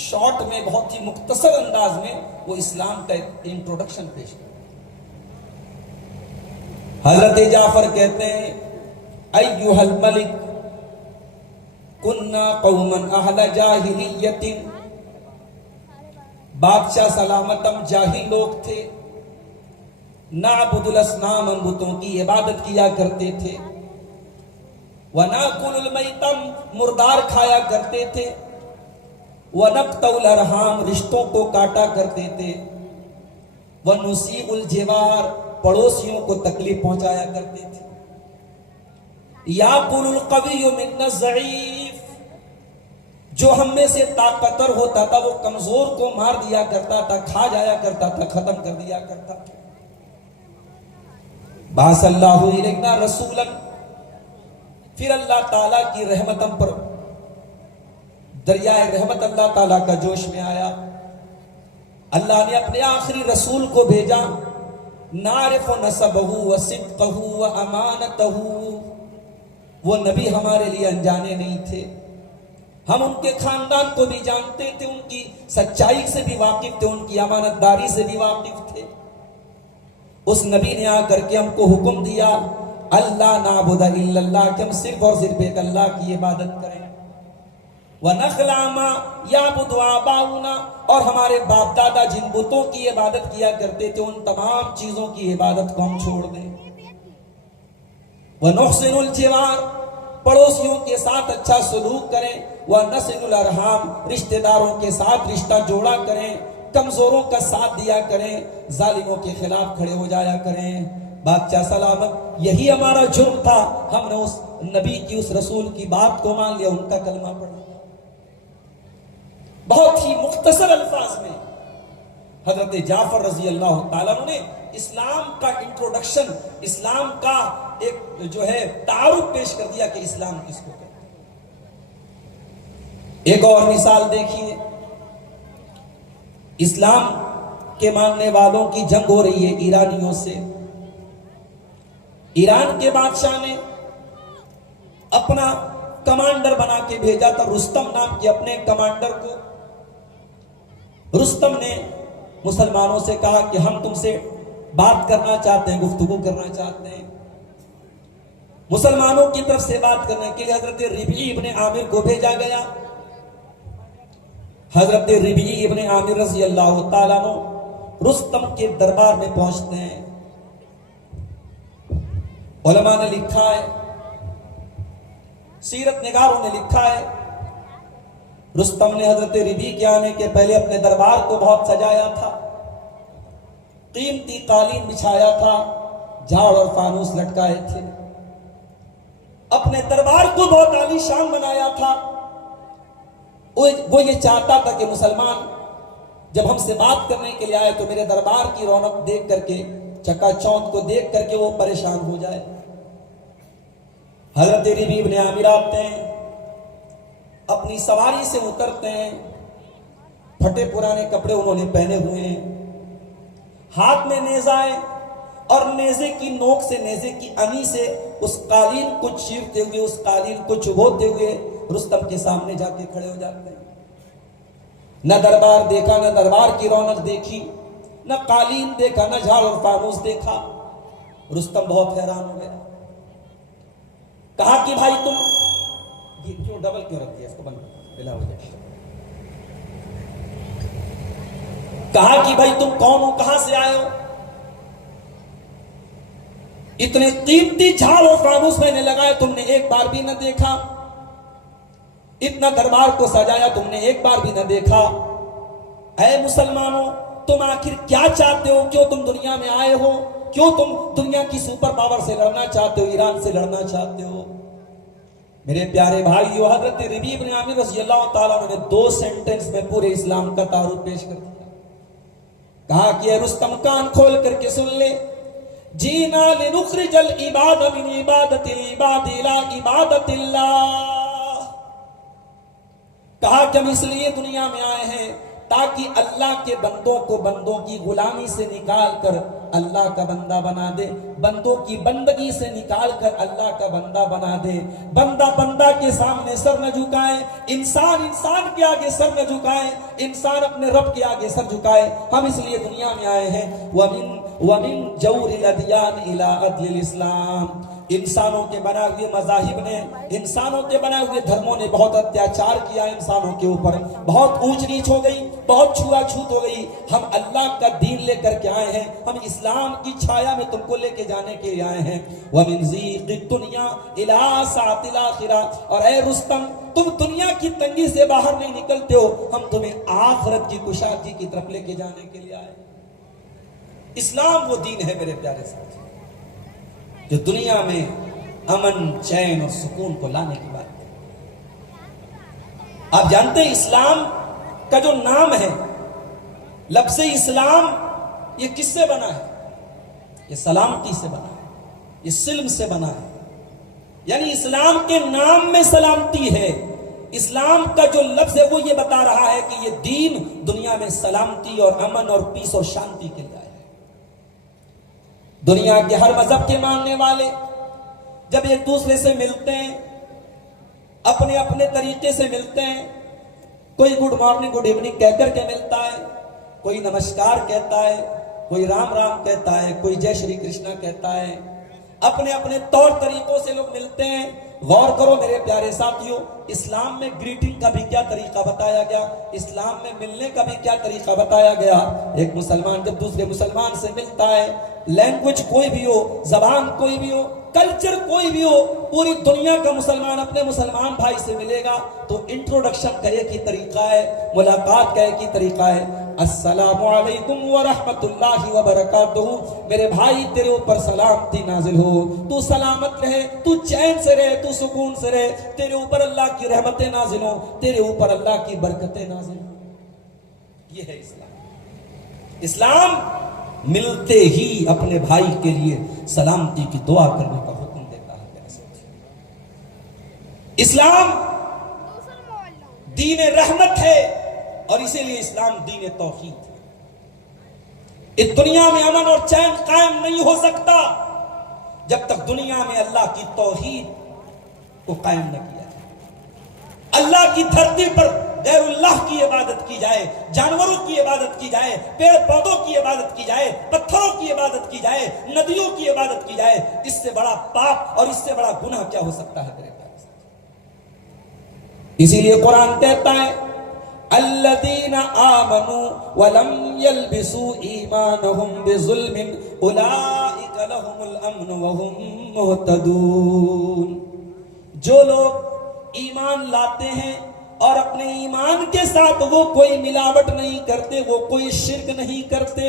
شارٹ میں، بہت ہی مختصر انداز میں وہ اسلام کا انٹروڈکشن پیش کرتے ہیں. حضرت جعفر کہتے ہیں ایھا الملک کننا قوما اہل جاہلیت. بادشاہ سلامتم جاہل لوگ تھے، نعبد الاصنام، ہم بتوں کی عبادت کیا کرتے تھے، وناکل المیتم، مردار کھایا کرتے تھے، ونقطع الارحام، رشتوں کو کاٹا کرتے تھے، ونسیء الجوار، پڑوسیوں کو تکلیف پہنچایا کرتے تھے. یاکل القوی منا الضعیف، جو ہم میں سے طاقتور ہوتا تھا وہ کمزور کو مار دیا کرتا تھا، کھا جایا کرتا تھا، ختم کر دیا کرتا تھا. بعث اللہ الینا رسولا، پھر اللہ تعالیٰ کی رحمتم پر دریائے رحمت اللہ تعالیٰ کا جوش میں آیا. اللہ نے اپنے آخری رسول کو بھیجا، نعرف نسبہ وصدقہ وامانتہ. وہ نبی ہمارے لیے انجانے نہیں تھے، ہم ان کے خاندان کو بھی جانتے تھے، ان کی سچائی سے بھی واقف تھے، ان کی امانت داری سے بھی واقف تھے. اس نبی نے آ کر کے ہم کو حکم دیا اللہ نعبد الا اللہ، کہ ہم صرف اور صرف ایک اللہ کی عبادت کریں. وَنَخْلَعَ مَا يَعْبُدُ آبَاؤُنَا، اور ہمارے باپ دادا جن بتوں کی عبادت کیا کرتے تھے ان تمام چیزوں کی عبادت کو ہم چھوڑ دیں. وَنُحْسِنُ الْجِوَارَ، پڑوسیوں کے ساتھ اچھا سلوک کریں. وَنَصِلُ الْأَرْحَامَ، رشتہ داروں کے ساتھ رشتہ جوڑا کریں، کمزوروں کا ساتھ دیا کریں، ظالموں کے خلاف کھڑے ہو جایا کریں. بادشاہ سلامت، یہی ہمارا جرم تھا، ہم نے اس نبی کی، اس رسول کی بات کو مان لیا، ان کا کلمہ پڑھا. بہت ہی مختصر الفاظ میں حضرت جعفر رضی اللہ تعالیٰ عنہ نے اسلام کا انٹروڈکشن، اسلام کا ایک جو ہے تعارف پیش کر دیا کہ اسلام کس کو کہتے ہیں. ایک اور مثال دیکھیے، اسلام کے ماننے والوں کی جنگ ہو رہی ہے ایرانیوں سے. ایران کے بادشاہ نے اپنا کمانڈر بنا کے بھیجا تھا، رستم نام کے اپنے کمانڈر کو. رستم نے مسلمانوں سے کہا کہ ہم تم سے بات کرنا چاہتے ہیں، گفتگو کرنا چاہتے ہیں. مسلمانوں کی طرف سے بات کرنے کے لیے حضرت ربیعی ابن عامر کو بھیجا گیا. حضرت ربیعی ابن عامر رضی اللہ تعالیٰ عنہ رستم کے دربار میں پہنچتے ہیں. علماء نے لکھا ہے، سیرت نگاروں نے لکھا ہے، رستم نے حضرت ربیعی کے آنے کے پہلے اپنے دربار کو بہت سجایا تھا. قیمتی قالین بچھایا تھا، جھاڑ اور فانوس لٹکائے تھے، اپنے دربار کو بہت عالی شان بنایا تھا۔ وہ یہ چاہتا تھا کہ مسلمان جب ہم سے بات کرنے کے لیے آئے تو میرے دربار کی رونق دیکھ کر کے، چکا چوند کو دیکھ کر کے وہ پریشان ہو جائے۔ حضرت ربیع بن عامر آتے ہیں، اپنی سواری سے اترتے ہیں، پھٹے پرانے کپڑے انہوں نے پہنے ہوئے ہیں، ہاتھ میں نیزہ ہے، اور نیزے کی نوک سے، نیزے کی انی سے اس قالین کو چیرتے ہوئے، اس قالین کو چبوتے ہوئے رستم کے سامنے جا کے کھڑے ہو جاتے ہیں۔ نہ دربار دیکھا، نہ دربار کی رونق دیکھی، نہ قالین دیکھا، نہ جھاڑ اور فانوس دیکھا۔ رستم بہت حیران ہو گیا، کہا کہ بھائی تم کیوں ڈبل کیوں رکھ دیا، اس کو بند بلا ہو جائے۔ کہا کہ بھائی تم کون ہو، کہاں سے آئے ہو؟ اتنے قیمتی جھاڑ اور فانوس میں نے لگائے، تم نے ایک بار بھی نہ دیکھا، اتنا دربار کو سجایا، تم نے ایک بار بھی نہ دیکھا۔ اے مسلمانوں، تم آخر کیا چاہتے ہو؟ کیوں تم دنیا میں آئے ہو؟ کیوں تم دنیا کی سپر پاور سے لڑنا چاہتے ہو، ایران سے لڑنا چاہتے ہو؟ میرے پیارے بھائیو، حضرت ربیع بن عامر رضی اللہ تعالیٰ عنہ نے 2 سینٹنس میں پورے اسلام کا تعارف پیش کر دیا۔ کہا کہ اے رستم، کان کھول کر کے سن لے، جینا لنخرج العباد من عبادت العباد الى عبادت اللہ۔ کہا کہ ہم اس لیے دنیا میں آئے ہیں تاکہ اللہ کے بندوں کو بندوں کی غلامی سے نکال کر اللہ کا بندہ بنا دے، بندوں کی بندگی سے نکال کر اللہ کا بندہ بنا دے۔ بندہ بندہ کے سامنے سر نہ جھکائے، انسان انسان کے آگے سر نہ جھکائے، انسان اپنے رب کے آگے سر جھکائے۔ ہم اس لیے دنیا میں آئے ہیں۔ وَمِن جَوْرِ الْأَدْيَانِ إِلَىٰ عَدْلِ الْإِسْلَامِ۔ انسانوں کے بنائے ہوئے مذاہب نے، انسانوں کے بنائے ہوئے دھرموں نے بہت اتیاچار کیا انسانوں کے اوپر، بہت اونچ نیچ ہو گئی، بہت چھوا چھوت ہو گئی۔ ہم اللہ کا دین لے کر کے آئے ہیں، ہم اسلام کی چھایا میں تم کو لے کے جانے کے لیے آئے ہیں۔ وَمِن ضِيقِ الدُّنْيَا إِلَىٰ سَعَةِ الْآخِرَةِ۔ اور اے رستم، تم دنیا کی تنگی سے باہر نہیں نکلتے ہو، ہم تمہیں آخرت کی کشادگی کی طرف لے کے جانے کے لیے آئے۔ اسلام وہ دین ہے میرے پیارے ساتھی جو دنیا میں امن، چین اور سکون کو لانے کی بات ہے۔ آپ جانتے ہیں اسلام کا جو نام ہے، لفظ اسلام، یہ کس سے بنا ہے؟ یہ سلامتی سے بنا ہے، یہ سلم سے بنا ہے، یعنی اسلام کے نام میں سلامتی ہے۔ اسلام کا جو لفظ ہے وہ یہ بتا رہا ہے کہ یہ دین دنیا میں سلامتی اور امن اور پیس اور شانتی کے لیے ہے۔ دنیا کے ہر مذہب کے ماننے والے جب ایک دوسرے سے ملتے ہیں، اپنے اپنے طریقے سے ملتے ہیں، کوئی گڈ مارننگ گڈ ایوننگ کہہ کر کے ملتا ہے، کوئی نمسکار کہتا ہے، کوئی رام رام کہتا ہے، کوئی جے شری کرشنا کہتا ہے، اپنے اپنے طور طریقوں سے لوگ ملتے ہیں۔ غور کرو میرے پیارے ساتھیوں، اسلام میں گریٹنگ کا بھی کیا طریقہ بتایا گیا، اسلام میں ملنے کا بھی کیا طریقہ بتایا گیا۔ ایک مسلمان جب دوسرے مسلمان سے ملتا ہے، لینگویج کوئی بھی ہو، زبان کوئی بھی ہو، کلچر کوئی بھی ہو، پوری دنیا کا مسلمان اپنے مسلمان بھائی سے ملے گا تو انٹروڈکشن کا ایک ہی طریقہ ہے، ملاقات کا ایک ہی طریقہ ہے، السلام علیکم ورحمت اللہ وبرکاتہ۔ میرے بھائی تیرے اوپر سلامتی نازل ہو، تو سلامت رہے، تو چین سے رہے، تو سکون سے رہے، تیرے اوپر اللہ کی رحمتیں نازل ہو، تیرے اوپر اللہ کی برکتیں نازل ہو۔ یہ ہے اسلام۔ اسلام ملتے ہی اپنے بھائی کے لیے سلامتی کی دعا کرنے کا حکم دیتا ہے۔ اسلام دین رحمت ہے اور اسی لیے اسلام دین توحید ہے۔ اس دنیا میں امن اور چین قائم نہیں ہو سکتا جب تک دنیا میں اللہ کی توحید کو قائم نہ کیا جائے۔ اللہ کی دھرتی پر غیر اللہ کی عبادت کی جائے، جانوروں کی عبادت کی جائے، پیڑ پودوں کی عبادت کی جائے، پتھروں کی عبادت کی جائے، ندیوں کی عبادت کی جائے، اس سے بڑا پاپ اور اس سے بڑا گناہ کیا ہو سکتا ہے میرے پاس؟ اسی لیے قرآن کہتا ہے الذین آمنوا ولم يلبسوا ایمانهم بظلم اولئک لهم الامن وهم مہتدون۔ جو لوگ ایمان لاتے ہیں اور اپنے ایمان کے ساتھ وہ کوئی ملاوٹ نہیں کرتے، وہ کوئی شرک نہیں کرتے،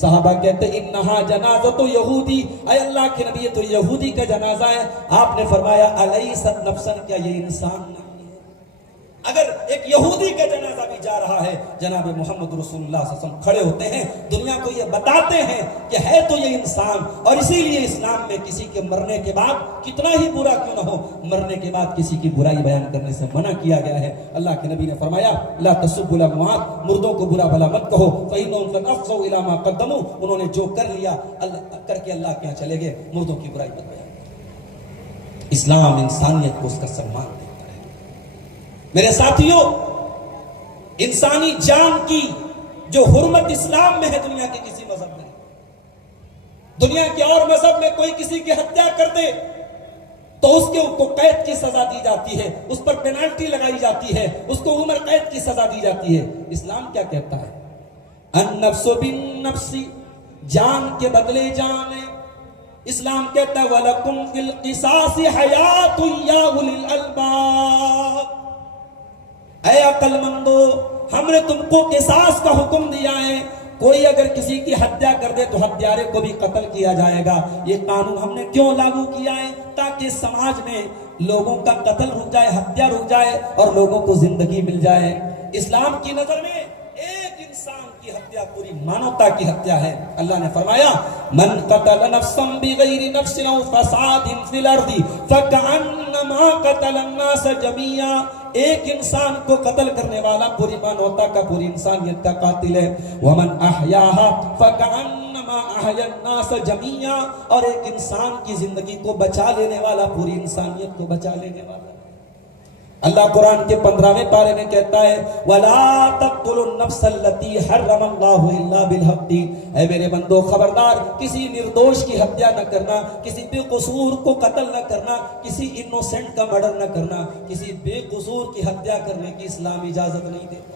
صحابہ کہتے انہا جنازۃ یہودی، اے اللہ کے نبی یہ تو یہودی کا جنازہ ہے۔ آپ نے فرمایا الیست نفسا، کیا یہ انسان نہیں ہے؟ اگر ایک یہودی کا جنازہ بھی جا رہا ہے، جناب محمد رسول اللہ صلی اللہ علیہ وسلم کھڑے ہوتے ہیں، دنیا کو یہ بتاتے ہیں کہ ہے تو یہ انسان۔ اور اسی لیے اسلام میں کسی کے مرنے کے بعد کتنا ہی برا کیوں نہ ہو، مرنے کے بعد کسی کی برائی بیان کرنے سے منع کیا گیا ہے۔ اللہ کے نبی نے فرمایا لا تسبوا الاموات، مردوں کو برا بھلا مت کہو، فإنهم قد افضوا الى ما قدموا، انہوں نے جو کر لیا کر کے اللہ کے یہاں چلے گئے، مردوں کی برائی مت بیان کرو۔ اسلام انسانیت کو اس کا سمان دیتا ہے۔ میرے ساتھیوں، انسانی جان کی جو حرمت اسلام میں ہے دنیا کے کسی مذہب میں، دنیا کے اور مذہب میں کوئی کسی کی ہتیا کر دے تو اس کے کو قید کی سزا دی جاتی ہے، اس پر پینالٹی لگائی جاتی ہے، اس کو عمر قید کی سزا دی جاتی ہے۔ اسلام کیا کہتا ہے؟ النفس بالنفس، جان کے بدلے جان ہے۔ اسلام کہتا ہے وَلَكُمْ فِي الْقِصَاصِ حَيَاةٌ يَا أُولِي الْأَلْبَابِ، اے عقل مندو، ہم نے تم کو قصاص کا حکم دیا ہے، کوئی اگر کسی کی ہتیا کر دے تو ہتھیارے کو بھی قتل کیا جائے گا۔ یہ قانون ہم نے کیوں لاگو کیا ہے؟ تاکہ سماج میں لوگوں کا قتل رک جائے، ہتیا رک جائے اور لوگوں کو زندگی مل جائے۔ اسلام کی نظر میں ایک انسان کی ہتیا پوری مانوتا کی ہتیا ہے۔ اللہ نے فرمایا من قتل نفسا بغیر نفس او فساد فی الارض فکأنما قتل الناس جميعا، ایک انسان کو قتل کرنے والا پوری مانوتا کا، پوری انسانیت کا قاتل ہے۔ ومن احیاها فکأنما احیا الناس جميعا، اور ایک انسان کی زندگی کو بچا لینے والا پوری انسانیت کو بچا لینے والا۔ اللہ قرآن کے 15ویں پارے میں کہتا ہے وَلَا تَقْتُلُوا النَّفْسَ الَّتِي حَرَّمَ اللَّهُ إِلَّا بِالْحَقِّ، اے میرے بندو خبردار، کسی نردوش کی ہتیا نہ کرنا، کسی بے قصور کو قتل نہ کرنا، کسی انوسنٹ کا مرڈر نہ کرنا، کسی بے قصور کی ہتیا کرنے کی اسلام اجازت نہیں دیتا۔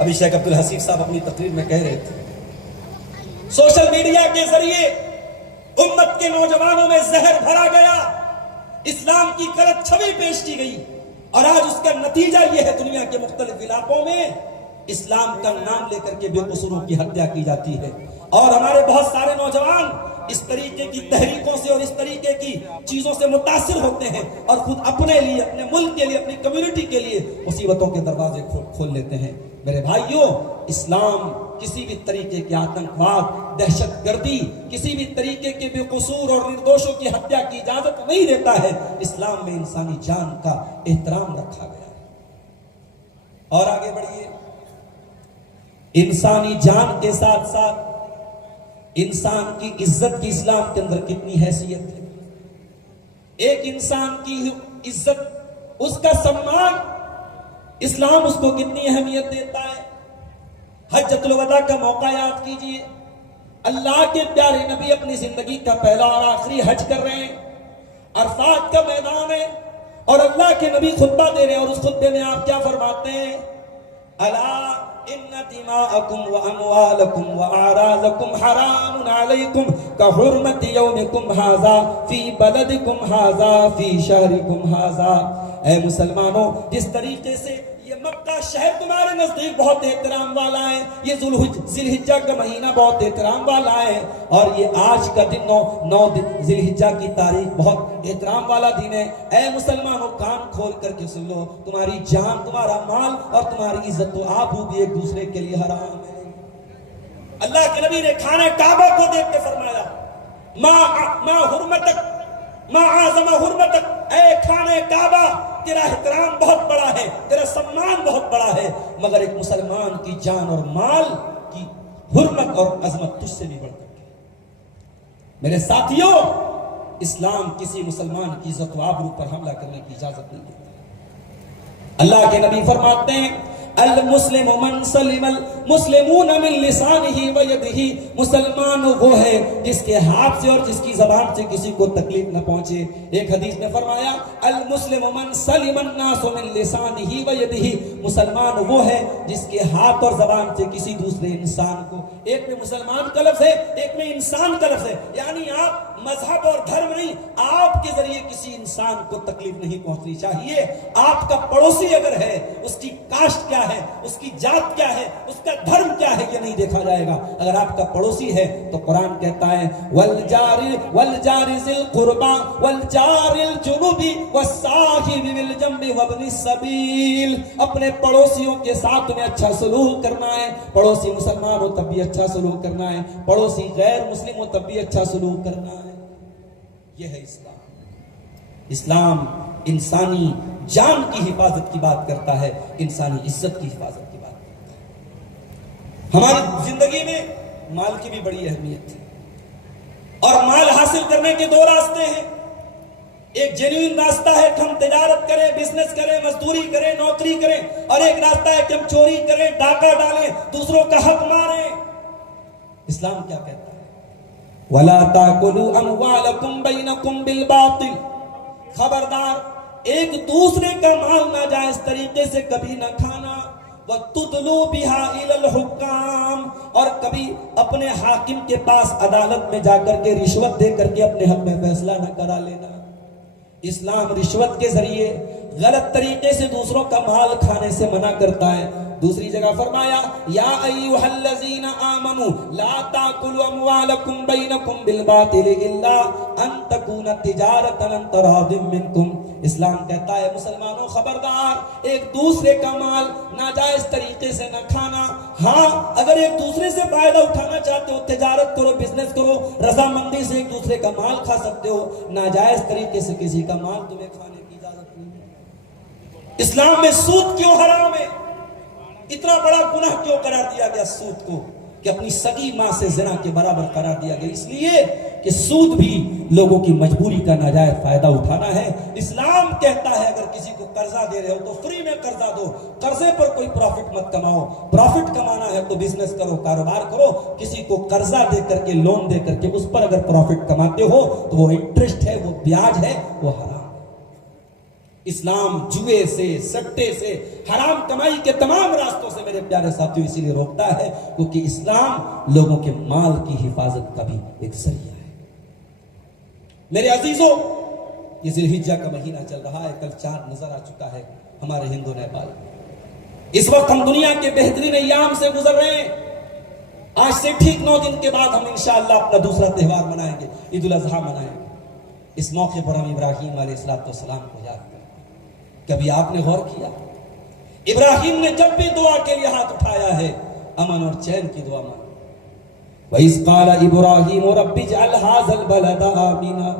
ابھی شیخ عبدالحسیب صاحب اپنی تقریر میں کہہ رہے تھے سوشل میڈیا کے ذریعے امت کے نوجوانوں میں زہر بھرا گیا، اسلام کی غلط چھوی پیش کی گئی، اور آج اس کا نتیجہ یہ ہے دنیا کے مختلف علاقوں میں اسلام کا نام لے کر کے بے قصوروں کی ہتیا کی جاتی ہے۔ اور ہمارے بہت سارے نوجوان اس طریقے کی تحریکوں سے اور اس طریقے کی چیزوں سے متاثر ہوتے ہیں اور خود اپنے لیے، اپنے ملک کے لیے، اپنی کمیونٹی کے لیے مصیبتوں کے دروازے کھول لیتے ہیں۔ میرے بھائیوں، اسلام کسی بھی طریقے کے آتنکواد، دہشت گردی، کسی بھی طریقے کے بے قصور اور نردوشوں کی ہتیا کی اجازت نہیں دیتا ہے۔ اسلام میں انسانی جان کا احترام رکھا گیا ہے۔ اور آگے بڑھیے، انسانی جان کے ساتھ ساتھ انسان کی عزت کی اسلام کے اندر کتنی حیثیت ہے۔ ایک انسان کی عزت، اس کا سمان، اسلام اس کو کتنی اہمیت دیتا ہے۔ حجۃ الوداع کا موقع یاد کیجئے، اللہ کے پیارے نبی اپنی زندگی کا پہلا اور آخری حج کر رہے ہیں، عرفات کا میدان ہے اور اللہ کے نبی خطبہ دے رہے ہیں، اور اس خطبے میں آپ کیا فرماتے ہیں؟ الا ان دماءکم واموالکم واعراضکم حرام علیکم کحرمت یومکم ھذا فی بلدکم ھذا فی شہرکم ھذا۔ اے مسلمانوں، جس طریقے سے یہ مکہ شہر تمہارے نزدیک بہت احترام والا ہے، یہ ذی الحجہ کا مہینہ بہت احترام والا ہے، اور یہ آج کا دن 9 ذی الحجہ کی تاریخ بہت احترام والا دن ہے۔ اے مسلمانوں، کان کھول کر کے سن لو، تمہاری جان، تمہارا مال اور تمہاری عزت و آبرو بھی ایک دوسرے کے لیے حرام ہے۔ اللہ کے نبی نے خانہ کعبہ کو دیکھ کے فرمایا ما حرمتک ما اعظم حرمتک، اے خانہ کعبہ، تیرا احترام بہت بڑا ہے، تیرا سمان بہت بڑا ہے، مگر ایک مسلمان کی جان اور مال کی حرمت اور عظمت تجھ سے بھی بڑھ کر کے۔ میرے ساتھیوں، اسلام کسی مسلمان کی عزت و آبرو پر حملہ کرنے کی اجازت نہیں دیتا۔ اللہ کے نبی فرماتے ہیں المسلم من سلم المسلمون من لسانه ويده، مسلمان وہ ہے جس کے ہاتھ سے اور جس کی زبان سے کسی کو تکلیف نہ پہنچے۔ ایک حدیث میں فرمایا المسلم من سلم الناس من لسانه ويده، مسلمان وہ ہے جس کے ہاتھ اور زبان سے کسی دوسرے انسان کو، ایک میں مسلمان کا لفظ ہے، ایک میں انسان کا لفظ ہے، یعنی آپ مذہب اور دھرم نہیں، آپ کے ذریعے کسی انسان کو تکلیف نہیں پہنچنی چاہیے۔ آپ کا پڑوسی اگر ہے، اس کی کاسٹ کیا ہے، اس کی جات کیا ہے، اس کا دھرم کیا ہے، یہ نہیں دیکھا جائے گا۔ اگر آپ کا پڑوسی ہے تو قرآن کہتا ہے والجار ذی القربى والجار الجنب والصاحب بالجنب وابن السبیل، اپنے پڑوسیوں کے ساتھ تمہیں اچھا سلوک کرنا ہے۔ پڑوسی مسلمان ہو تب بھی اچھا سلوک کرنا ہے، پڑوسی غیر مسلم ہو تب بھی اچھا سلوک کرنا ہے۔ یہ ہے اسلام۔ اسلام انسانی جان کی حفاظت کی بات کرتا ہے، انسانی عزت کی حفاظت کی بات کرتا ہے۔ ہماری زندگی میں مال کی بھی بڑی اہمیت ہے، اور مال حاصل کرنے کے دو راستے ہیں۔ ایک جینوئن راستہ ہے کہ ہم تجارت کریں، بزنس کریں، مزدوری کریں، نوکری کریں، اور ایک راستہ ہے کہ ہم چوری کریں، ڈاکہ ڈالیں، دوسروں کا حق ماریں۔ اسلام کیا کہتا ہے؟ وَلَا تَأْكُلُوا أَمْوَالَكُمْ بَيْنَكُمْ بِالْبَاطِلِ، خبردار ایک دوسرے کا مال ناجائز طریقے سے کبھی نہ کھانا۔ وَتُدْلُوا بِهَا إِلَى الْحُكَّامِ، اور کبھی اپنے حاکم کے پاس عدالت میں جا کر کے رشوت دے کر کے اپنے حق میں فیصلہ نہ کرا لینا۔ اسلام رشوت کے ذریعے غلط طریقے سے دوسروں کا مال کھانے سے منع کرتا ہے۔ دوسری جگہ فرمایا یا ایھا الذین آمنوا لا تاکلوا اموالکم بینکم بالباطل الا ان تکون تجارۃ عن تراض منکم۔ اسلام کہتا ہے مسلمانوں خبردار ایک دوسرے کا مال ناجائز طریقے سے نہ کھانا۔ ہاں اگر ایک دوسرے سے فائدہ اٹھانا چاہتے ہو تجارت کرو، بزنس کرو، رضامندی سے ایک دوسرے کا مال کھا سکتے ہو، ناجائز طریقے سے کسی کا مال تمہیں کھانے کی اجازت نہیں ہے۔ اسلام میں سود کیوں حرام ہے؟ اتنا بڑا گناہ کیوں قرار دیا گیا سود کو کہ اپنی سگی ماں سے زنا کے برابر قرار دیا گیا؟ اس لیے کہ سود بھی لوگوں کی مجبوری کا ناجائز فائدہ اٹھانا ہے۔ اسلام کہتا ہے اگر کسی کو قرضہ دے رہے ہو تو فری میں قرضہ دو، قرضے پر کوئی پروفٹ مت کماؤ۔ پروفٹ کمانا ہے تو بزنس کرو، کاروبار کرو۔ کسی کو قرضہ دے کر کے، لون دے کر کے اس پر اگر پروفٹ کماتے ہو تو وہ انٹرسٹ ہے، وہ بیاج ہے، وہ حرام۔ اسلام جوئے سے، سٹے سے، حرام کمائی کے تمام راستوں سے میرے پیارے ساتھیوں اسی لیے روکتا ہے کیونکہ اسلام لوگوں کے مال کی حفاظت کا بھی ایک ذریعہ ہے۔ میرے عزیزوں، یہ ذی الحجہ کا مہینہ چل رہا ہے، کل چاند نظر آ چکا ہے ہمارے ہندو نیپال میں۔ اس وقت ہم دنیا کے بہترین ایام سے گزر رہے ہیں۔ آج سے ٹھیک 9 دن کے بعد ہم انشاءاللہ اپنا دوسرا تہوار منائیں گے، عید الاضحیٰ منائیں گے۔ اس موقع پر ہم ابراہیم علیہ السلام کو یاد کریں۔ کبھی آپ نے غور کیا ابراہیم نے جب بھی دعا کے لیے ہاتھ اٹھایا ہے امن اور چین کی دعا مانگی۔ وَإِذْ قَالَ إِبْرَاهِيمُ رَبِّ اجْعَلْ هَٰذَا الْبَلَدَ آمِنًا،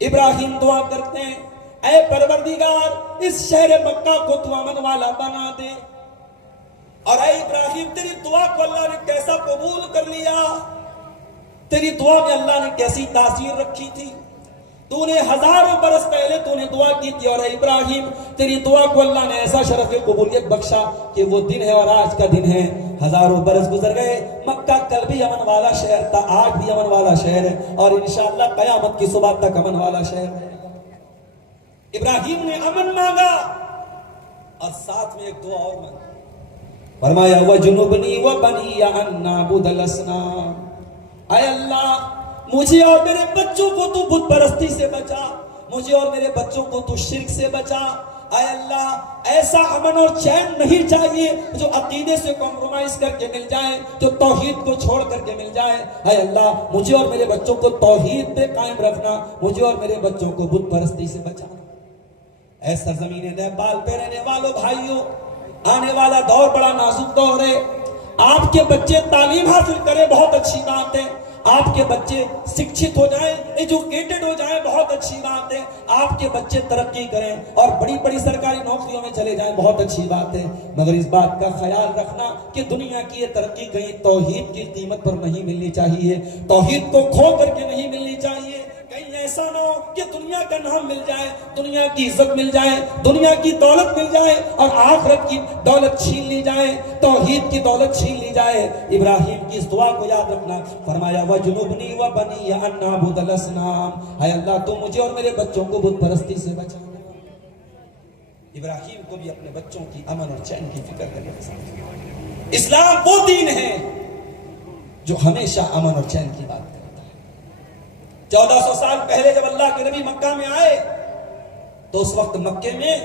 ابراہیم دعا کرتے ہیں اے پروردگار اس شہر مکہ کو تو امن والا بنا دے۔ اور اے ابراہیم تیری دعا کو اللہ نے کیسا قبول کر لیا، تیری دعا میں اللہ نے کیسی تاثیر رکھی تھی۔ تو نے ہزاروں برس پہلے تو نے دعا کی تھی، اور اے ابراہیم تیری دعا کو اللہ نے ایسا شرف قبولیت بخشا کہ وہ دن ہے اور آج کا دن ہے۔ ہزاروں برس گزر گئے، مکہ کل بھی امن والا شہر تھا، آج بھی امن والا شہر ہے، اور انشاءاللہ قیامت کی صبح تک امن والا شہر ہے۔ ابراہیم نے امن مانگا اور ساتھ میں ایک دعا اور مانگی، فرمایا وَجُنُبْنِي وَبَنِيَّ أَن نَّعْبُدَ الْأَصْنَامَ، اے اللہ مجھے اور میرے بچوں کو تو بت پرستی سے بچا، مجھے اور میرے بچوں کو تو شرک سے بچا۔ اے اللہ ایسا امن اور چین نہیں چاہیے جو عقیدے سے کمپرومائز کر کے مل جائے، جو توحید کو چھوڑ کر کے مل جائے۔ اے اللہ مجھے اور میرے بچوں کو توحید پہ قائم رکھنا، مجھے اور میرے بچوں کو بت پرستی سے بچانا۔ اے سرزمین نیپال پہ رہنے والوں بھائیوں، آنے والا دور بڑا نازک دور ہے۔ آپ کے بچے تعلیم حاصل کریں بہت اچھی بات ہے، آپ کے بچے سکشت ہو جائیں، ایجوکیٹڈ ہو جائیں بہت اچھی بات ہے، آپ کے بچے ترقی کریں اور بڑی بڑی سرکاری نوکریوں میں چلے جائیں بہت اچھی بات ہے، مگر اس بات کا خیال رکھنا کہ دنیا کی یہ ترقی کہیں توحید کی قیمت پر نہیں ملنی چاہیے، توحید کو کھو کر کے نہیں ملنی چاہیے۔ کہیں ایسا نہ ہو کہ دنیا کا نام مل جائے، دنیا کی عزت مل جائے، دنیا کی دولت مل جائے اور آخرت کی دولت چھین لی جائے، توحید کی دولت چھین لی جائے۔ ابراہیم کی اس دعا کو یاد رکھنا، فرمایا وَجُنُبْنِي وَبَنِيَّ أَن نَّعْبُدَ الْأَصْنَامَ، اے اللہ تو مجھے اور میرے بچوں کو بت پرستی سے بچانا۔ ابراہیم کو بھی اپنے بچوں کی امن اور چین کی فکر کرنے کے ساتھ، اسلام وہ دین ہے جو ہمیشہ امن اور چین کی بات کرتا ہے۔ 1400 سال پہلے جب اللہ کے نبی مکہ میں آئے تو اس وقت مکے میں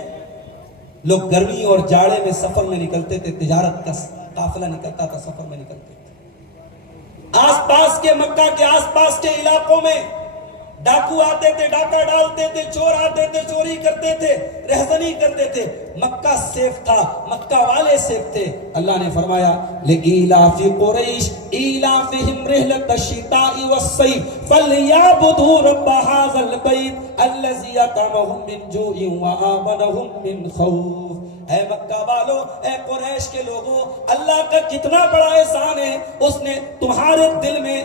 لوگ گرمی اور جاڑے میں سفر میں نکلتے تھے، تجارت کا قافلہ نکلتا تھا، سفر میں نکلتے تھے۔ آس پاس کے مکہ کے آس پاس کے علاقوں میں ڈاکو آتے تھے، ڈاکہ ڈالتے تھے، چور آتے تھے، چوری کرتے تھے، رہزنی کرتے تھے۔ مکہ سیف تھا، مکہ والے سیف تھے۔ اللہ نے فرمایا لِإِيلَافِ قُرَيْشٍ إِيلَافِهِمْ رِحْلَةَ الشِّتَاءِ وَالصَّيْفِ فَلْيَعْبُدُوا رَبَّ هَٰذَا الْبَيْتِ الَّذِي أَطْعَمَهُم مِّن جُوعٍ وَآمَنَهُم مِّن خَوْفٍ۔ اے مکہ والو، اے قریش کے لوگوں، اللہ کا کتنا بڑا احسان ہے، اس نے تمہارے دل میں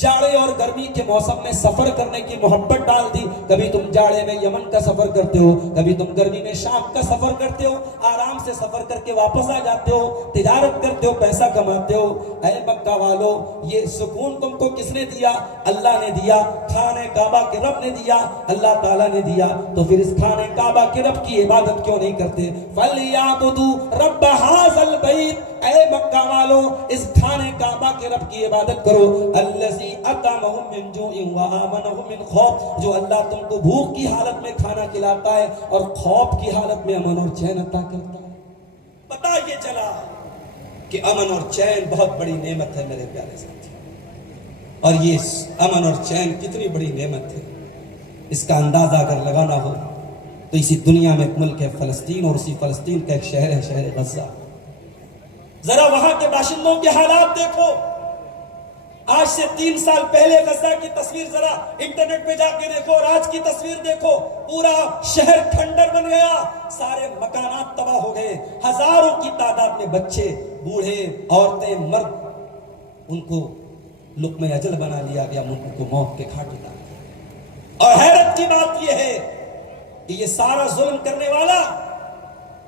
جاڑے اور گرمی کے موسم میں سفر کرنے کی محبت ڈال دی۔ کبھی تم جاڑے میں یمن کا سفر کرتے ہو، کبھی تم گرمی میں شام کا سفر کرتے ہو، آرام سے سفر کر کے واپس آ جاتے ہو، تجارت کرتے ہو، پیسہ کماتے ہو۔ اے مکہ والو، یہ سکون تم کو کس نے دیا؟ اللہ نے دیا۔ خانہ کعبہ کے رب نے دیا، اللہ تعالیٰ نے دیا۔ تو پھر اس خانہ کعبہ کے رب کی عبادت کیوں نہیں کرتے؟ فَلْيَعْبُدُوا رَبَّ هَٰذَا الْبَيْتِ، اے مکہ والو اس خانہ کعبہ کے رب کی عبادت کرو، الذی اطعمہم من جوع وآمنہم من خوف، جو اللہ تم کو بھوک کی حالت میں کھانا کھلاتا ہے اور خوف کی حالت میں امن اور چین عطا کرتا ہے۔ پتہ یہ چلا کہ امن اور چین بہت بڑی نعمت ہے میرے پیارے ساتھی، اور یہ امن اور چین کتنی بڑی نعمت ہے، اس کا اندازہ اگر لگانا ہو تو اسی دنیا میں ایک ملک ہے فلسطین، اور اسی فلسطین کا ایک شہر ہے شہر غزہ۔ ذرا وہاں کے باشندوں کے حالات دیکھو۔ آج سے 3 سال پہلے غزہ کی تصویر ذرا انٹرنیٹ پہ جا کے دیکھو، اور آج کی تصویر دیکھو، پورا شہر کھنڈر بن گیا، سارے مکانات تباہ ہو گئے، ہزاروں کی تعداد میں بچے، بوڑھے، عورتیں، مرد، ان کو لقمہ اجل بنا لیا گیا، ان کو موت کے گھاٹ اتار دیا۔ اور حیرت کی بات یہ ہے کہ یہ سارا ظلم کرنے والا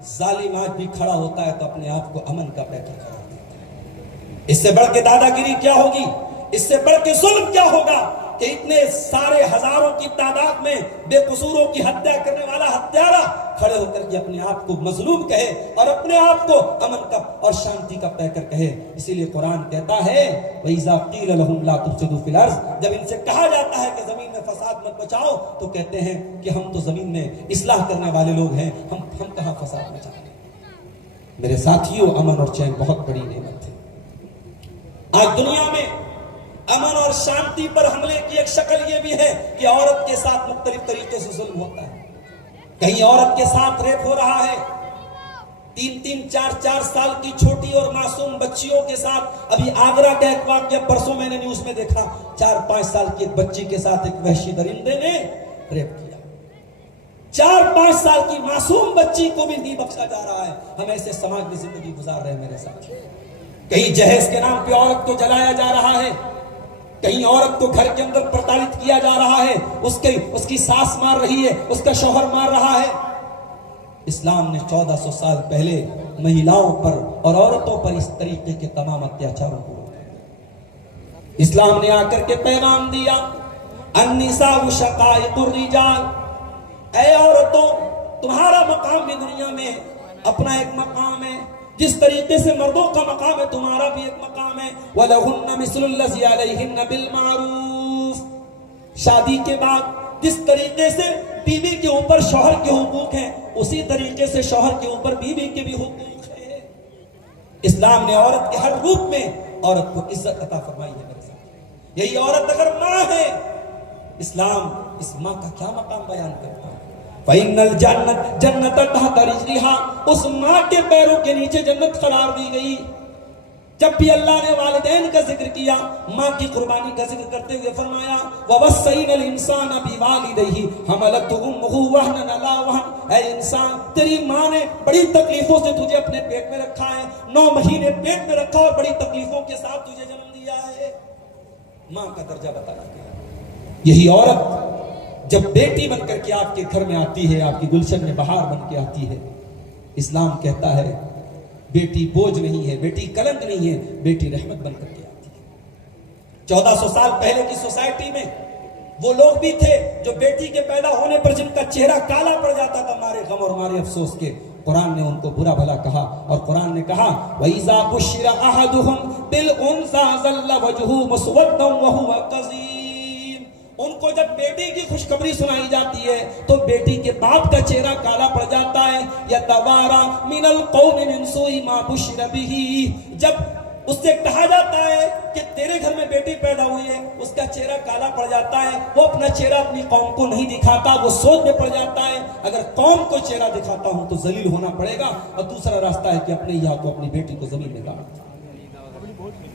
ظالم آج بھی کھڑا ہوتا ہے تو اپنے آپ کو امن کا پیکر قرار دیتا ہے۔ اس سے بڑھ کے دادا گیری کیا ہوگی؟ اس سے بڑھ کے ظلم کیا ہوگا کہ اتنے سارے ہزاروں کی تعداد میں بے قصوروں کی ہتیا کرنے والا ہتھیارا کھڑے ہو کر کے اپنے آپ کو مظلوم کہے اور اپنے آپ کو امن کا اور شانتی کا پیکر کہے۔ اسی لیے قرآن کہتا ہے وَإِذَا قِيلَ لَهُمْ لَا تُفْسِدُوا فِي الْأَرْضِ، جب ان سے کہا جاتا ہے کہ زمین میں فساد مت مچاؤ تو کہتے ہیں کہ ہم تو زمین میں اصلاح کرنے والے لوگ ہیں، ہم کہاں فساد مچائیں گے۔ میرے ساتھیوں، امن اور چین بہت بڑی نعمت ہے۔ آج دنیا میں امن اور شانتی پر حملے کی ایک شکل یہ بھی ہے کہ عورت کے ساتھ مختلف طریقے سے ظلم ہوتا ہے۔ کہیں عورت کے ساتھ ریپ ہو رہا ہے، 3-3 4-4 سال کی چھوٹی اور معصوم بچیوں کے ساتھ۔ ابھی آگرہ کا ایک واقعہ پرسوں میں نے نیوز میں دیکھا، 4-5 سال کی ایک بچی کے ساتھ ایک وحشی درندے نے ریپ کیا۔ 4-5 سال کی معصوم بچی کو بھی نہیں بخشا جا رہا ہے۔ ہم ایسے سماج میں زندگی گزار رہے ہیں میرے ساتھ۔ کہیں جہیز کے نام پہ عورت کو جلایا جا رہا ہے، کہیں عورت کو گھر کے اندر پرتاڑت کیا جا رہا ہے، اس کی ساس مار رہی ہے، اس کا شوہر مار رہا ہے۔ اسلام نے 1400 سال پہلے مہیلاؤں پر اور عورتوں پر اس طریقے کے تمام اتیاچاروں کو روکا۔ اسلام نے آ کر کے پیغام دیا النساء شقائق الرجال، اے عورتوں تمہارا مقام بھی دنیا میں اپنا ایک مقام ہے، جس طریقے سے مردوں کا مقام ہے تمہارا بھی ایک مقام ہے۔ وَلَهُنَّ مِثْلُ الَّذِي عَلَيْهِنَّ بِالْمَعْرُوفِ، شادی کے بعد جس طریقے سے بیوی کے اوپر شوہر کے حقوق ہیں اسی طریقے سے شوہر کے اوپر بیوی کے بھی حقوق ہیں۔ اسلام نے عورت کے ہر روپ میں عورت کو عزت عطا فرمائی ہے میرے ساتھ۔ یہی عورت اگر ماں ہے، اسلام اس ماں کا کیا مقام بیان کرتا ہے؟ فَإِنَّ الْجَنَّةَ جَنَّةَ تَحْتَ رِجْلِهَا، اس ماں کے پیروں کے نیچے جنت قرار دی گئی۔ جب بھی اللہ نے والدین کا ذکر کیا، ماں کی قربانی کا ذکر کرتے ہوئے فرمایا وَوَصَّيْنَا الْإِنسَانَ بِوَالِدَيْهِ حَمَلَتْهُ أُمُّهُ وَهْنًا عَلَىٰ وَهْنٍ، اے انسان تیری ماں نے بڑی تکلیفوں سے تجھے اپنے پیٹ میں رکھا ہے، 9 مہینے پیٹ میں رکھا اور بڑی تکلیفوں کے ساتھ تجھے جنم دیا ہے۔ ماں کا درجہ بتایا گیا۔ یہی عورت جب بیٹی بن کر کے آپ کے گھر میں آتی ہے، آپ کی گلشن میں بہار بن کے آتی ہے، اسلام کہتا ہے بیٹی بوجھ نہیں ہے، بیٹی کلنک نہیں ہے، بیٹی رحمت بن کر کے آتی ہے۔ 1400 سال پہلے کی سوسائٹی میں وہ لوگ بھی تھے جو بیٹی کے پیدا ہونے پر جن کا چہرہ کالا پڑ جاتا تھا مارے غم اور مارے افسوس کے، قرآن نے ان کو برا بھلا کہا، اور قرآن نے کہا وَإِذَا بُشِّرَ أَحَدُهُمْ بِالْأُنثَىٰ ظَلَّ وَجْهُهُ مُسْوَدًّا وَهُوَ كَظِيمٌ، ان کو جب بیٹی کی خوشخبری سنائی جاتی ہے تو بیٹی کے باپ کا چہرہ کالا پڑ جاتا ہے. یتوارا من القوم من سوء ما بشر به. جب اس سے کہا جاتا ہے کہ تیرے گھر میں بیٹی پیدا ہوئی ہے, اس کا چہرہ کالا پڑ جاتا ہے. وہ اپنا چہرہ اپنی قوم کو نہیں دکھاتا, وہ سوچ میں پڑ جاتا ہے اگر قوم کو چہرہ دکھاتا ہوں تو ذلیل ہونا پڑے گا. اور دوسرا راستہ ہے کہ اپنے یا تو اپنی بیٹی کو زمین میں گاڑ.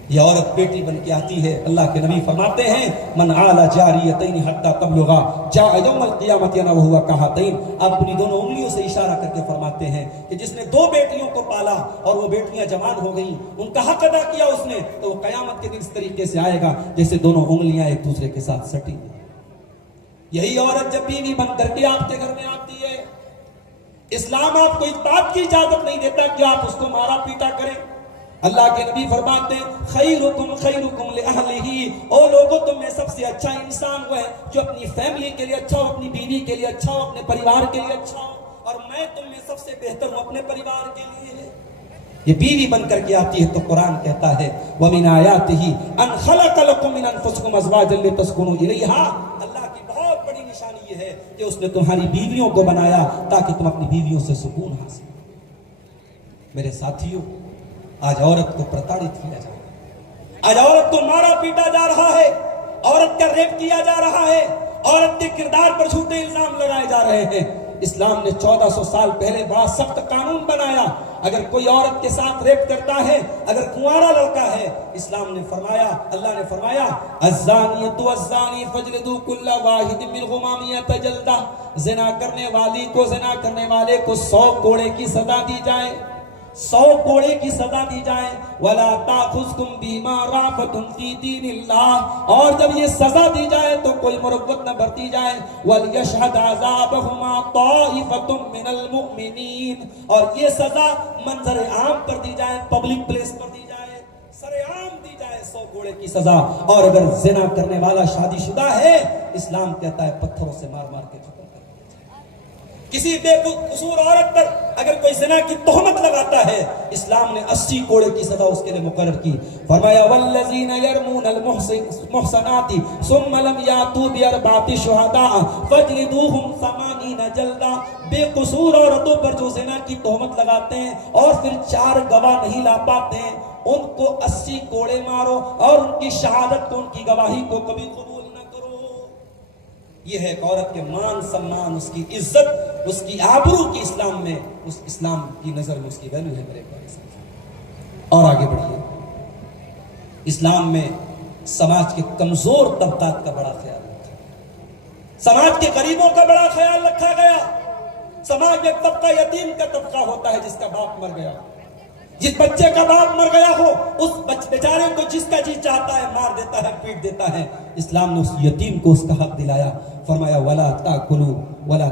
یہ عورت بیٹی بن کے آتی ہے. اللہ کے نبی فرماتے ہیں من عال جاریتین حتی تبلغا جاء یوم القیامت انا وهو کہاتین. آپ اپنی دونوں انگلیوں سے اشارہ کر کے فرماتے ہیں کہ جس نے 2 بیٹیوں کو پالا اور وہ بیٹیاں جوان ہو گئیں, ان کا حق ادا کیا اس نے, تو وہ قیامت کے دن اس طریقے سے آئے گا جیسے دونوں انگلیاں ایک دوسرے کے ساتھ سٹی. یہی عورت جب بیوی بن کر کے آپ کے گھر میں آتی ہے, اسلام آپ کو اس بات کی اجازت نہیں دیتا کہ آپ اس کو مارا پیٹا کریں. اللہ کے نبی فرماتے ہیں خیرکم خیرکم لأہلہ. او لوگوں تم میں سب سے اچھا انسان وہ ہے جو اپنی فیملی کے لیے اچھا ہو, اپنی بیوی کے لیے اچھا ہو, اپنے پریوار کے لیے اچھا ہو, اور میں تم میں سب سے بہتر ہوں اپنے پریوار کے لیے. یہ بیوی بن کر کے آتی ہے تو قرآن کہتا ہے وَمِنْ آیَاتِهِ أَنْ خَلَقَ لَكُم مِّنْ أَنفُسِكُمْ أَزْوَاجًا لِتَسْكُنُوا إِلَيْهَا. اللہ کی بہت بڑی نشانی یہ ہے کہ اس نے تمہاری بیویوں کو بنایا تاکہ تم اپنی بیویوں سے سکون حاصل کرو. میرے ساتھیوں, آج عورت کو پرتاڑت کیا جا رہا ہے, آج عورت کو مارا پیٹا جا رہا ہے, عورت کا ریپ کیا جا رہا ہے, عورت کے کردار پر جھوٹے الزام لگائے جا رہے ہیں. اسلام نے 1400 سال پہلے بڑا سخت قانون بنایا. اگر کوئی عورت کے ساتھ ریپ کرتا ہے, اگر کنوارا لڑکا ہے, اسلام نے فرمایا, اللہ نے فرمایا الزانیۃ والزانی فاجلدوا کل واحد منہما 100 جلدہ. زنا کرنے والی کو, زنا کرنے والے کو 100 کوڑے کی سزا دی جائے, 100 کوڑے کی سزا دی جائے. وَلَا تَأْخُذْكُمْ بِمَا رَأْفَةٌ فِي دِينِ اللَّهِ. اور جب یہ سزا دی جائے تو کوئی مروت نہ برتی جائے. وَلْيَشْهَدْ عَذَابَهُمَا طَائِفَةٌ مِّنَ الْمُؤْمِنِينَ. اور یہ سزا منظر عام پر دی جائے, پبلک پلیس پر دی جائے, سر عام دی جائے 100 کوڑے کی سزا. اور اگر زنا کرنے والا شادی شدہ ہے, اسلام کہتا ہے پتھروں سے مار مار کے ختم. کسی بے قصور عورت پر اگر کوئی زنا کی تہمت لگاتا ہے, اسلام نے 80 کوڑے کی سزا اس کے لیے مقرر کی. فرمایا والذین یرمون المحصنات ثم لم یاتوا باربعۃ شہداء فاجلدوہم 80 جلدہ. بے قصور عورتوں پر جو زنا کی تہمت لگاتے ہیں اور پھر 4 گواہ نہیں لا پاتے ہیں, ان کو 80 کوڑے مارو اور ان کی شہادت کو, ان کی گواہی کو کبھی قبول. یہ ہے ایک عورت کے مان سمان, اس کی عزت, اس کی آبرو کی اسلام میں, اس اسلام کی نظر میں اس کی ویلیو ہے میرے پیارے ساتھی. اور آگے بڑھیے, اسلام میں سماج کے کمزور طبقات کا بڑا خیال رکھا, سماج کے غریبوں کا بڑا خیال رکھا گیا. سماج میں ایک طبقہ یتیم کا طبقہ ہوتا ہے جس کا باپ مر گیا, جس بچے کا باپ مر گیا ہو اس بیچارے کو جس کا جی چاہتا ہے مار دیتا ہے, پیٹ دیتا ہے. اسلام نے اس یتیم کو اس کا حق دلایا. فرمایا ولا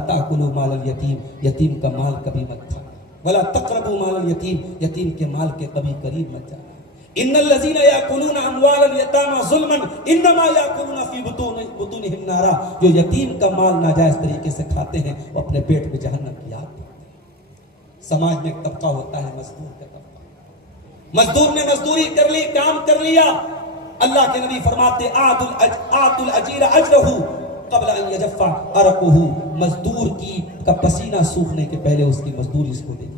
تاکلوا مال الیتیم. یتیم کا مال کبھی مت کھانا. ولا تقربوا مال الیتیم. یتیم کے مال کے کبھی قریب مت جانا. ان الذين ياكلون اموال اليتامى ظلما انما ياكلون في بطونهم نارا. جو یتیم کا مال ناجائز طریقے سے کھاتے ہیں وہ اپنے پیٹ میں جہنم کی آگ پاتے ہیں. سماج میں ایک طبقہ ہوتا ہے مزدور کا طبقہ. مزدور نے مزدوری کر لی, کام کر لیا. اللہ کے نبی فرماتے آت الاجیر اجرہ قبل ان یجف عرقہ. مزدور کی کا پسینہ سوکھنے کے پہلے اس کی مزدوری اس کو دے دیا.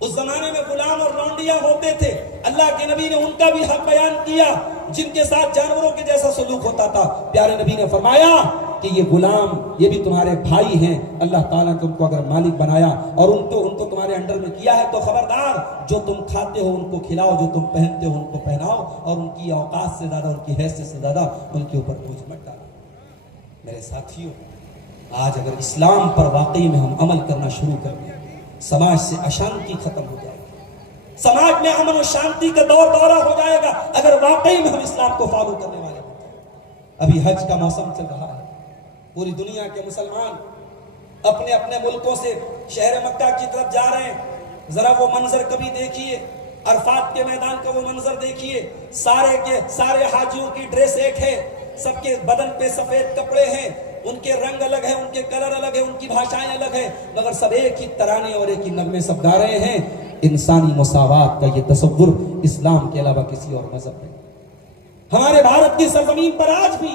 اس زمانے میں غلام اور لونڈیاں ہوتے تھے, اللہ کے نبی نے ان کا بھی حق بیان کیا جن کے ساتھ جانوروں کے جیسا سلوک ہوتا تھا. پیارے نبی نے فرمایا کہ یہ غلام یہ بھی تمہارے بھائی ہیں. اللہ تعالیٰ نے تم کو اگر مالک بنایا اور ان کو تمہارے انڈر میں کیا ہے تو خبردار, جو تم کھاتے ہو ان کو کھلاؤ, جو تم پہنتے ہو ان کو پہناؤ, اور ان کی اوقات سے زیادہ, ان کی حیثیت سے زیادہ ان کے اوپر بوجھ مت ڈالو. میرے ساتھیوں, آج اگر اسلام پر واقعی میں ہم عمل کرنا شروع کر دیں, سماج سے اشانتی ختم ہو جائے گی, سماج میں امن و شانتی کا دورہ ہو جائے گا اگر واقعی میں ہم اسلام کو فالو کرنے والے ہوں. ابھی حج کا موسم چل رہا ہے, پوری دنیا کے مسلمان اپنے اپنے ملکوں سے شہر مکہ کی طرف جا رہے ہیں. ذرا وہ منظر کبھی دیکھیے, عرفات کے میدان کا وہ منظر دیکھیے. سارے کے سارے حاجیوں کی ڈریس ایک ہے, سب کے بدن پہ سفید کپڑے ہیں, ان کے رنگ الگ ہیں, ان کے کلر الگ ہیں, ان کی بھاشائیں الگ ہیں, مگر سب ایک ہی ترانے اور ایک ہی نغمے سب گا رہے ہیں. انسانی مساوات کا یہ تصور اسلام کے علاوہ کسی اور مذہب میں. ہمارے بھارت کی سرزمین پر آج بھی